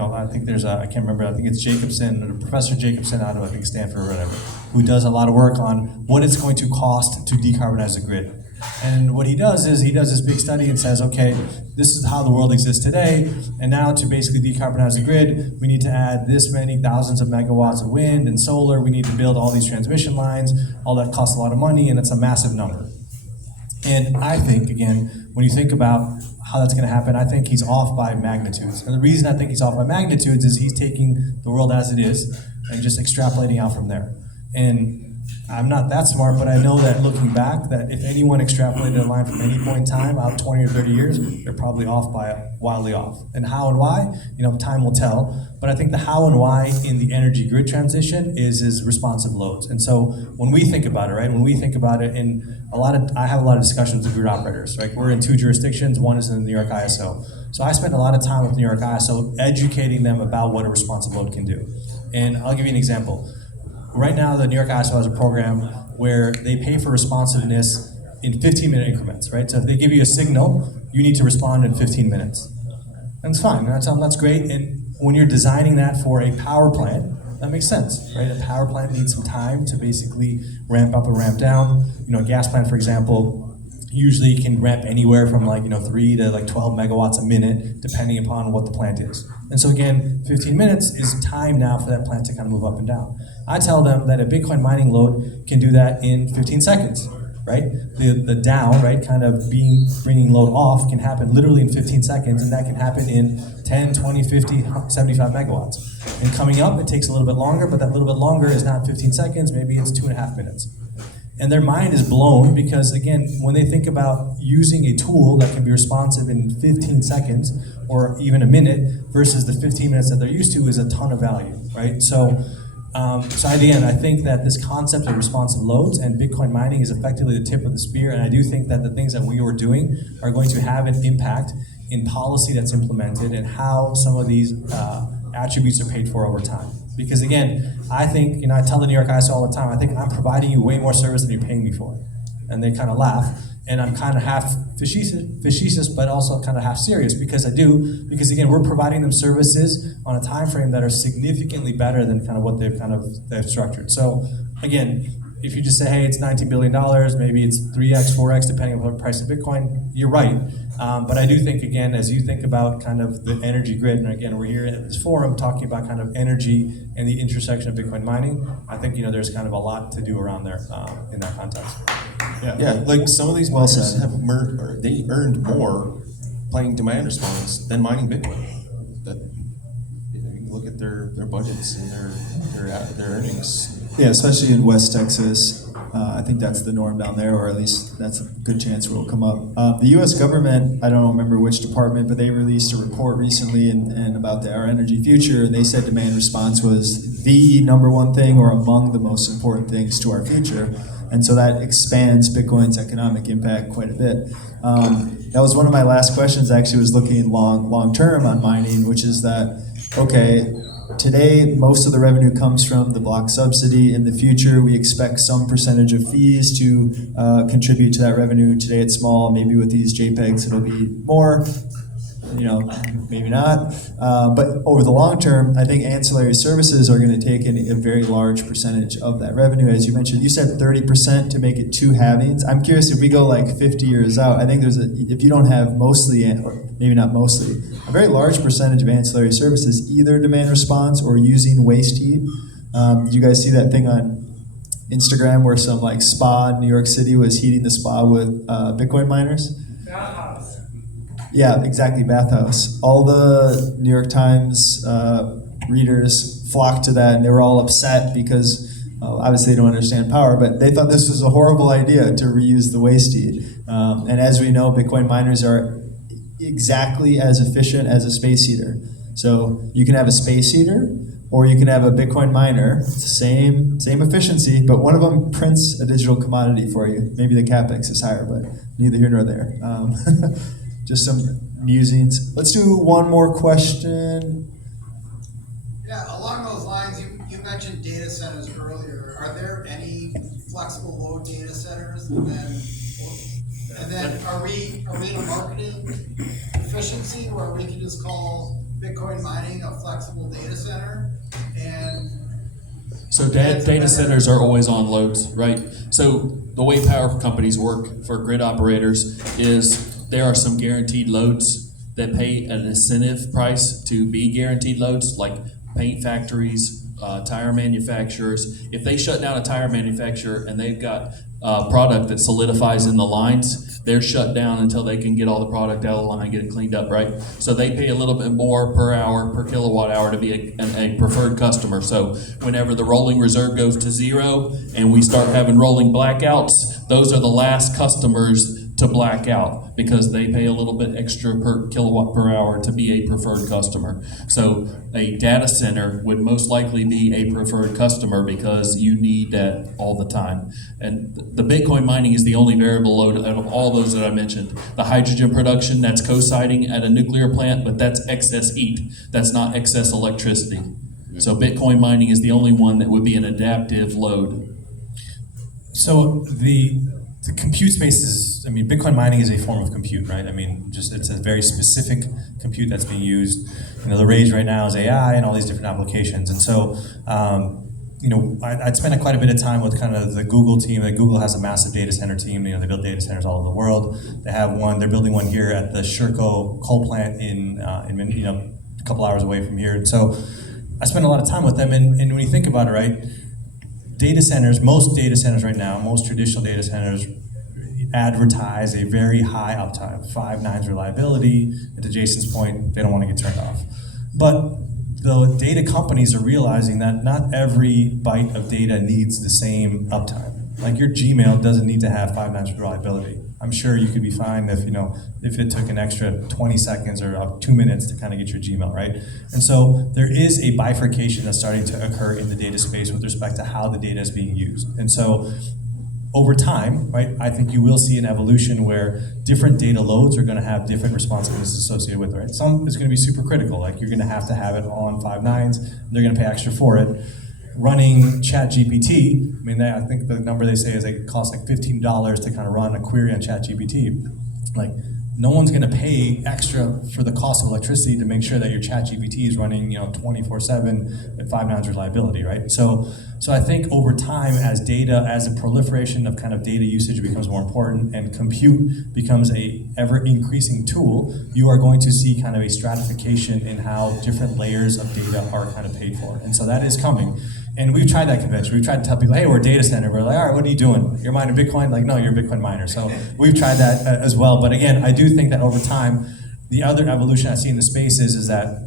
I think there's I can't remember, I think it's Jacobson, or Professor Jacobson out of, I think, Stanford or whatever, who does a lot of work on what it's going to cost to decarbonize the grid. And what he does is he does this big study and says, okay, this is how the world exists today, and now to basically decarbonize the grid, we need to add this many thousands of megawatts of wind and solar, we need to build all these transmission lines, all that costs a lot of money, and it's a massive number. And I think, again, when you think about how that's going to happen, I think he's off by magnitudes. And the reason I think he's off by magnitudes is he's taking the world as it is and just extrapolating out from there. And I'm not that smart, but I know that looking back, that if anyone extrapolated a line from any point in time out 20 or 30 years, they're probably off by wildly off. And how and why, time will tell. But I think the how and why in the energy grid transition is responsive loads. And so when we think about it, right, in I have a lot of discussions with grid operators, right? We're in 2 jurisdictions. One is in the New York ISO. So I spend a lot of time with New York ISO educating them about what a responsive load can do. And I'll give you an example. Right now, the New York ISO has a program where they pay for responsiveness in 15-minute increments, right? So if they give you a signal, you need to respond in 15 minutes. And it's fine, that's great. And when you're designing that for a power plant, that makes sense, right? A power plant needs some time to basically ramp up and ramp down. A gas plant, for example, usually can ramp anywhere from 3 to 12 megawatts a minute, depending upon what the plant is. And so again, 15 minutes is time now for that plant to kind of move up and down. I tell them that a Bitcoin mining load can do that in 15 seconds, right? The down, right, kind of bringing load off can happen literally in 15 seconds, and that can happen in 10, 20, 50, 75 megawatts. And coming up, it takes a little bit longer, but that little bit longer is not 15 seconds, maybe it's 2.5 minutes. And their mind is blown because, again, when they think about using a tool that can be responsive in 15 seconds or even a minute versus the 15 minutes that they're used to is a ton of value, right? So at the end, I think that this concept of responsive loads and Bitcoin mining is effectively the tip of the spear, and I do think that the things that we are doing are going to have an impact in policy that's implemented and how some of these attributes are paid for over time. Because again, I think, I tell the New York guys all the time, I think I'm providing you way more service than you're paying me for. And they kind of laugh. And I'm kind of half facetious, but also kind of half serious because because again, we're providing them services on a time frame that are significantly better than kind of what they've structured. So again, if you just say, hey, it's $19 billion, maybe it's 3x, 4x, depending on the price of Bitcoin, you're right. But I do think, again, as you think about kind of the energy grid, and again, we're here at this forum talking about kind of energy and the intersection of Bitcoin mining, I think, there's kind of a lot to do around there in that context. Yeah, like some of these miners they earned more playing demand response than mining Bitcoin. That you can look at their budgets and their earnings. Yeah, especially in West Texas. I think that's the norm down there, or at least that's a good chance where it'll come up. The U.S. government, I don't remember which department, but they released a report recently and about our energy future, and they said demand response was the number one thing or among the most important things to our future. And so that expands Bitcoin's economic impact quite a bit. That was one of my last questions, actually, was looking long term on mining, which is that, okay, today, most of the revenue comes from the block subsidy. In the future, we expect some percentage of fees to contribute to that revenue. Today, it's small. Maybe with these JPEGs, it'll be more. Maybe not. But over the long term, I think ancillary services are going to take in a very large percentage of that revenue. As you mentioned, you said 30% to make it two halvings. I'm curious if we go like 50 years out, I think if you don't have mostly, or maybe not mostly, a very large percentage of ancillary services, either demand response or using waste heat. Did you guys see that thing on Instagram where some like spa in New York City was heating the spa with Bitcoin miners? Yeah, exactly, bathhouse. All the New York Times readers flocked to that, and they were all upset because obviously they don't understand power, but they thought this was a horrible idea to reuse the waste heat. And as we know, Bitcoin miners are exactly as efficient as a space heater. So you can have a space heater, or you can have a Bitcoin miner. It's the same efficiency, but one of them prints a digital commodity for you. Maybe the capex is higher, but neither here nor there. Just some musings. Let's do one more question. Yeah, along those lines, you mentioned data centers earlier. Are there any flexible load data centers? And then are we in a marketing efficiency where we can just call Bitcoin mining a flexible data center? And so data centers are always on loads, right? So the way power companies work for grid operators is there are some guaranteed loads that pay an incentive price to be guaranteed loads, like paint factories, tire manufacturers. If they shut down a tire manufacturer and they've got a product that solidifies in the lines, they're shut down until they can get all the product out of the line and get it cleaned up, right? So they pay a little bit more per hour, per kilowatt hour to be a preferred customer. So whenever the rolling reserve goes to zero and we start having rolling blackouts, those are the last customers to black out because they pay a little bit extra per kilowatt per hour to be a preferred customer. So a data center would most likely be a preferred customer because you need that all the time. And the Bitcoin mining is the only variable load out of all those that I mentioned. The hydrogen production, that's co-siting at a nuclear plant, but that's excess heat. That's not excess electricity. So Bitcoin mining is the only one that would be an adaptive load. So the compute space is, Bitcoin mining is a form of compute, right? It's a very specific compute that's being used. The rage right now is AI and all these different applications. And so, I'd spent quite a bit of time with kind of the Google team. Google has a massive data center team. They build data centers all over the world. They have one, they're building one here at the Sherco coal plant in a couple hours away from here. And so I spent a lot of time with them. And when you think about it, right, data centers, most data centers right now, most traditional data centers advertise a very high uptime, 5 nines reliability. And to Jason's point, they don't want to get turned off. But the data companies are realizing that not every byte of data needs the same uptime. Like your Gmail doesn't need to have 5 nines reliability. I'm sure you could be fine if it took an extra 20 seconds or 2 minutes to kind of get your Gmail, right? And so there is a bifurcation that's starting to occur in the data space with respect to how the data is being used. And so over time, right, I think you will see an evolution where different data loads are going to have different responsibilities associated with it. Right? Some is going to be super critical, like you're going to have it on 5 nines, they're going to pay extra for it. Running ChatGPT, I mean, I think the number they say is it costs like $15 to kind of run a query on ChatGPT. Like, no one's going to pay extra for the cost of electricity to make sure that your ChatGPT is running, 24/7 at 5 nines reliability, right? So I think over time, as a proliferation of kind of data usage becomes more important and compute becomes a ever increasing tool, you are going to see kind of a stratification in how different layers of data are kind of paid for. And so that is coming. And we've tried that convention. We've tried to tell people, hey, we're a data center. We're like, all right, what are you doing? You're mining Bitcoin? Like, no, you're a Bitcoin miner. So we've tried that as well. But again, I do think that over time, the other evolution I see in the space is that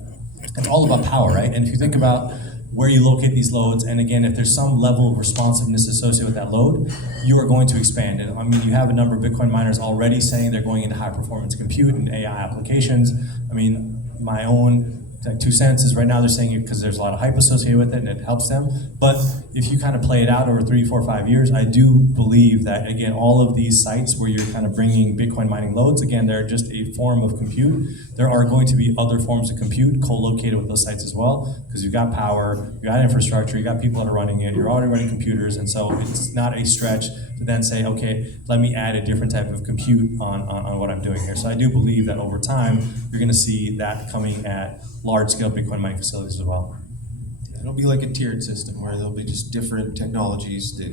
it's all about power, right? And if you think about where you locate these loads, and again, if there's some level of responsiveness associated with that load, you are going to expand. And I mean, you have a number of Bitcoin miners already saying they're going into high performance compute and AI applications. I mean, my own 2 cents is right now they're saying it because there's a lot of hype associated with it and it helps them. But if you kind of play it out over 3, 4, 5 years, I do believe that, again, all of these sites where you're kind of bringing Bitcoin mining loads, again, they're just a form of compute. There are going to be other forms of compute co-located with those sites as well, because you've got power, you've got infrastructure, you've got people that are running it, you're already running computers, and so it's not a stretch to then say, okay, let me add a different type of compute on what I'm doing here. So I do believe that over time, you're going to see that coming at large-scale Bitcoin mining facilities as well. It'll be like a tiered system where there'll be just different technologies that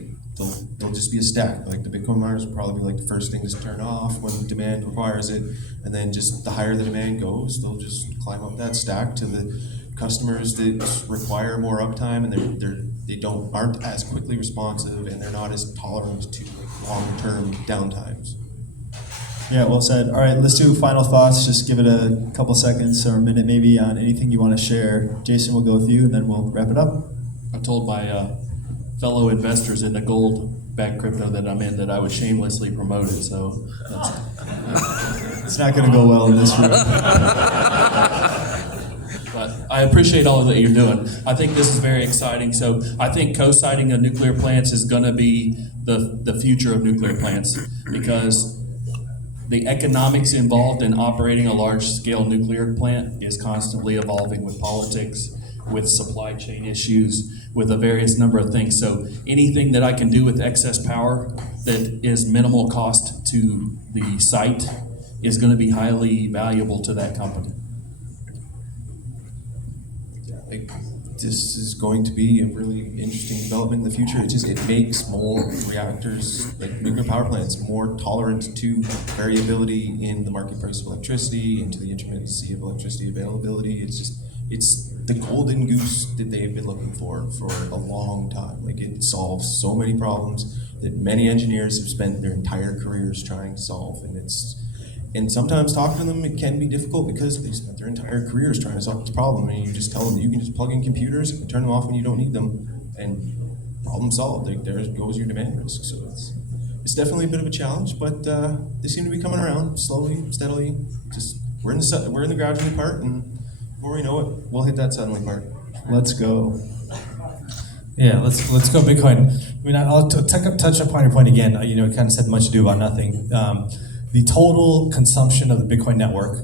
they'll just be a stack. Like the Bitcoin miners will probably be like the first thing to turn off when demand requires it, and then just the higher the demand goes, they'll just climb up that stack to the customers that require more uptime, and they aren't as quickly responsive, and they're not as tolerant to like long-term downtimes. Yeah, well said. All right, let's do final thoughts. Just give it a couple seconds or a minute maybe on anything you want to share. Jason, we'll go with you, and then we'll wrap it up. I told my fellow investors in the gold-backed crypto that I'm in that I would shamelessly promote it, so it's not going to go well in this room. But I appreciate all that you're doing. I think this is very exciting. So I think co-siting of nuclear plants is going to be the future of nuclear plants, because the economics involved in operating a large-scale nuclear plant is constantly evolving with politics, with supply chain issues, with a various number of things. So anything that I can do with excess power that is minimal cost to the site is going to be highly valuable to that company. This is going to be a really interesting development in the future. It makes more reactors, like nuclear power plants, more tolerant to variability in the market price of electricity and to the intermittency of electricity availability. It's the golden goose that they've been looking for a long time. Like, it solves so many problems that many engineers have spent their entire careers trying to solve, and sometimes talking to them, it can be difficult because they spent their entire careers trying to solve this problem, and you just tell them that you can just plug in computers and turn them off when you don't need them, and problem solved. Like, there goes your demand risk. So it's definitely a bit of a challenge, but they seem to be coming around slowly, steadily. Just we're in the gradually part, and before we know it, we'll hit that suddenly part. Let's go. Yeah, let's go Bitcoin. I mean, I'll touch upon your point again. You kind of said much ado about nothing. The total consumption of the Bitcoin network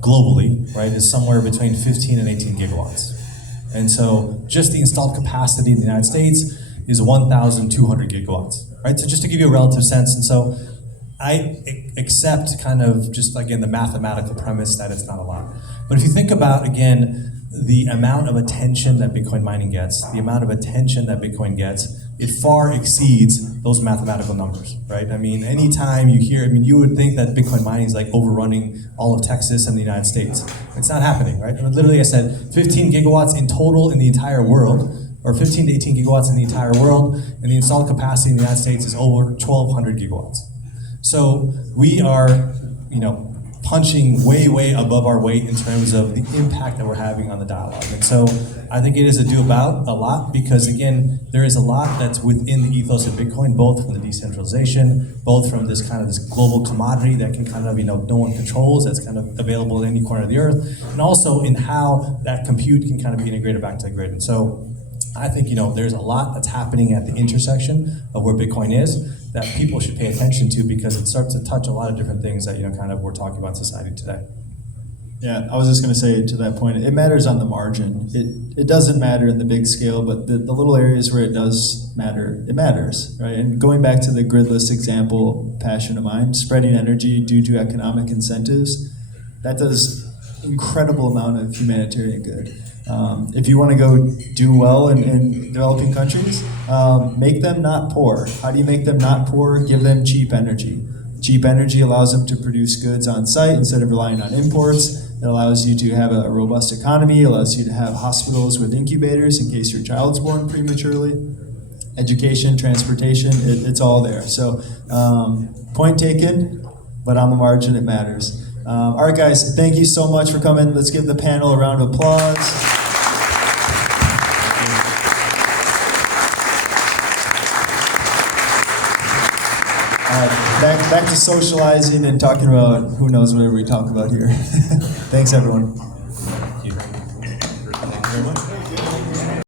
globally, right, is somewhere between 15 and 18 gigawatts. And so just the installed capacity in the United States is 1,200 gigawatts, right? So just to give you a relative sense, and so I accept kind of just, again, the mathematical premise that it's not a lot. But if you think about, again, the amount of attention that Bitcoin mining gets, the amount of attention that Bitcoin gets, it far exceeds those mathematical numbers, right? I mean, anytime you hear, you would think that Bitcoin mining is like overrunning all of Texas and the United States. It's not happening, right? Literally, I said 15 gigawatts in total in the entire world, or 15 to 18 gigawatts in the entire world, and the installed capacity in the United States is over 1,200 gigawatts. So we are, punching way, way above our weight in terms of the impact that we're having on the dialogue. And so I think it is a about a lot, because again, there is a lot that's within the ethos of Bitcoin, both from the decentralization, both from this global commodity that can no one controls, that's kind of available in any corner of the earth, and also in how that compute can kind of be integrated back to the grid. And so I think, there's a lot that's happening at the intersection of where Bitcoin is. that people should pay attention to because it starts to touch a lot of different things that, kind of we're talking about in society today. Yeah, I was just going to say to that point, it matters on the margin. It doesn't matter in the big scale, but the little areas where it does matter, it matters, right? And going back to the gridless example, passion of mine, spreading energy due to economic incentives, that does incredible amount of humanitarian good. If you want to go do well in developing countries, make them not poor. How do you make them not poor? Give them cheap energy. Cheap energy allows them to produce goods on site instead of relying on imports. It allows you to have a robust economy, allows you to have hospitals with incubators in case your child's born prematurely. Education, transportation, it's all there. So point taken, but on the margin it matters. All right, guys, thank you so much for coming. Let's give the panel a round of applause. Back to socializing and talking about who knows whatever we talk about here. Thanks, everyone.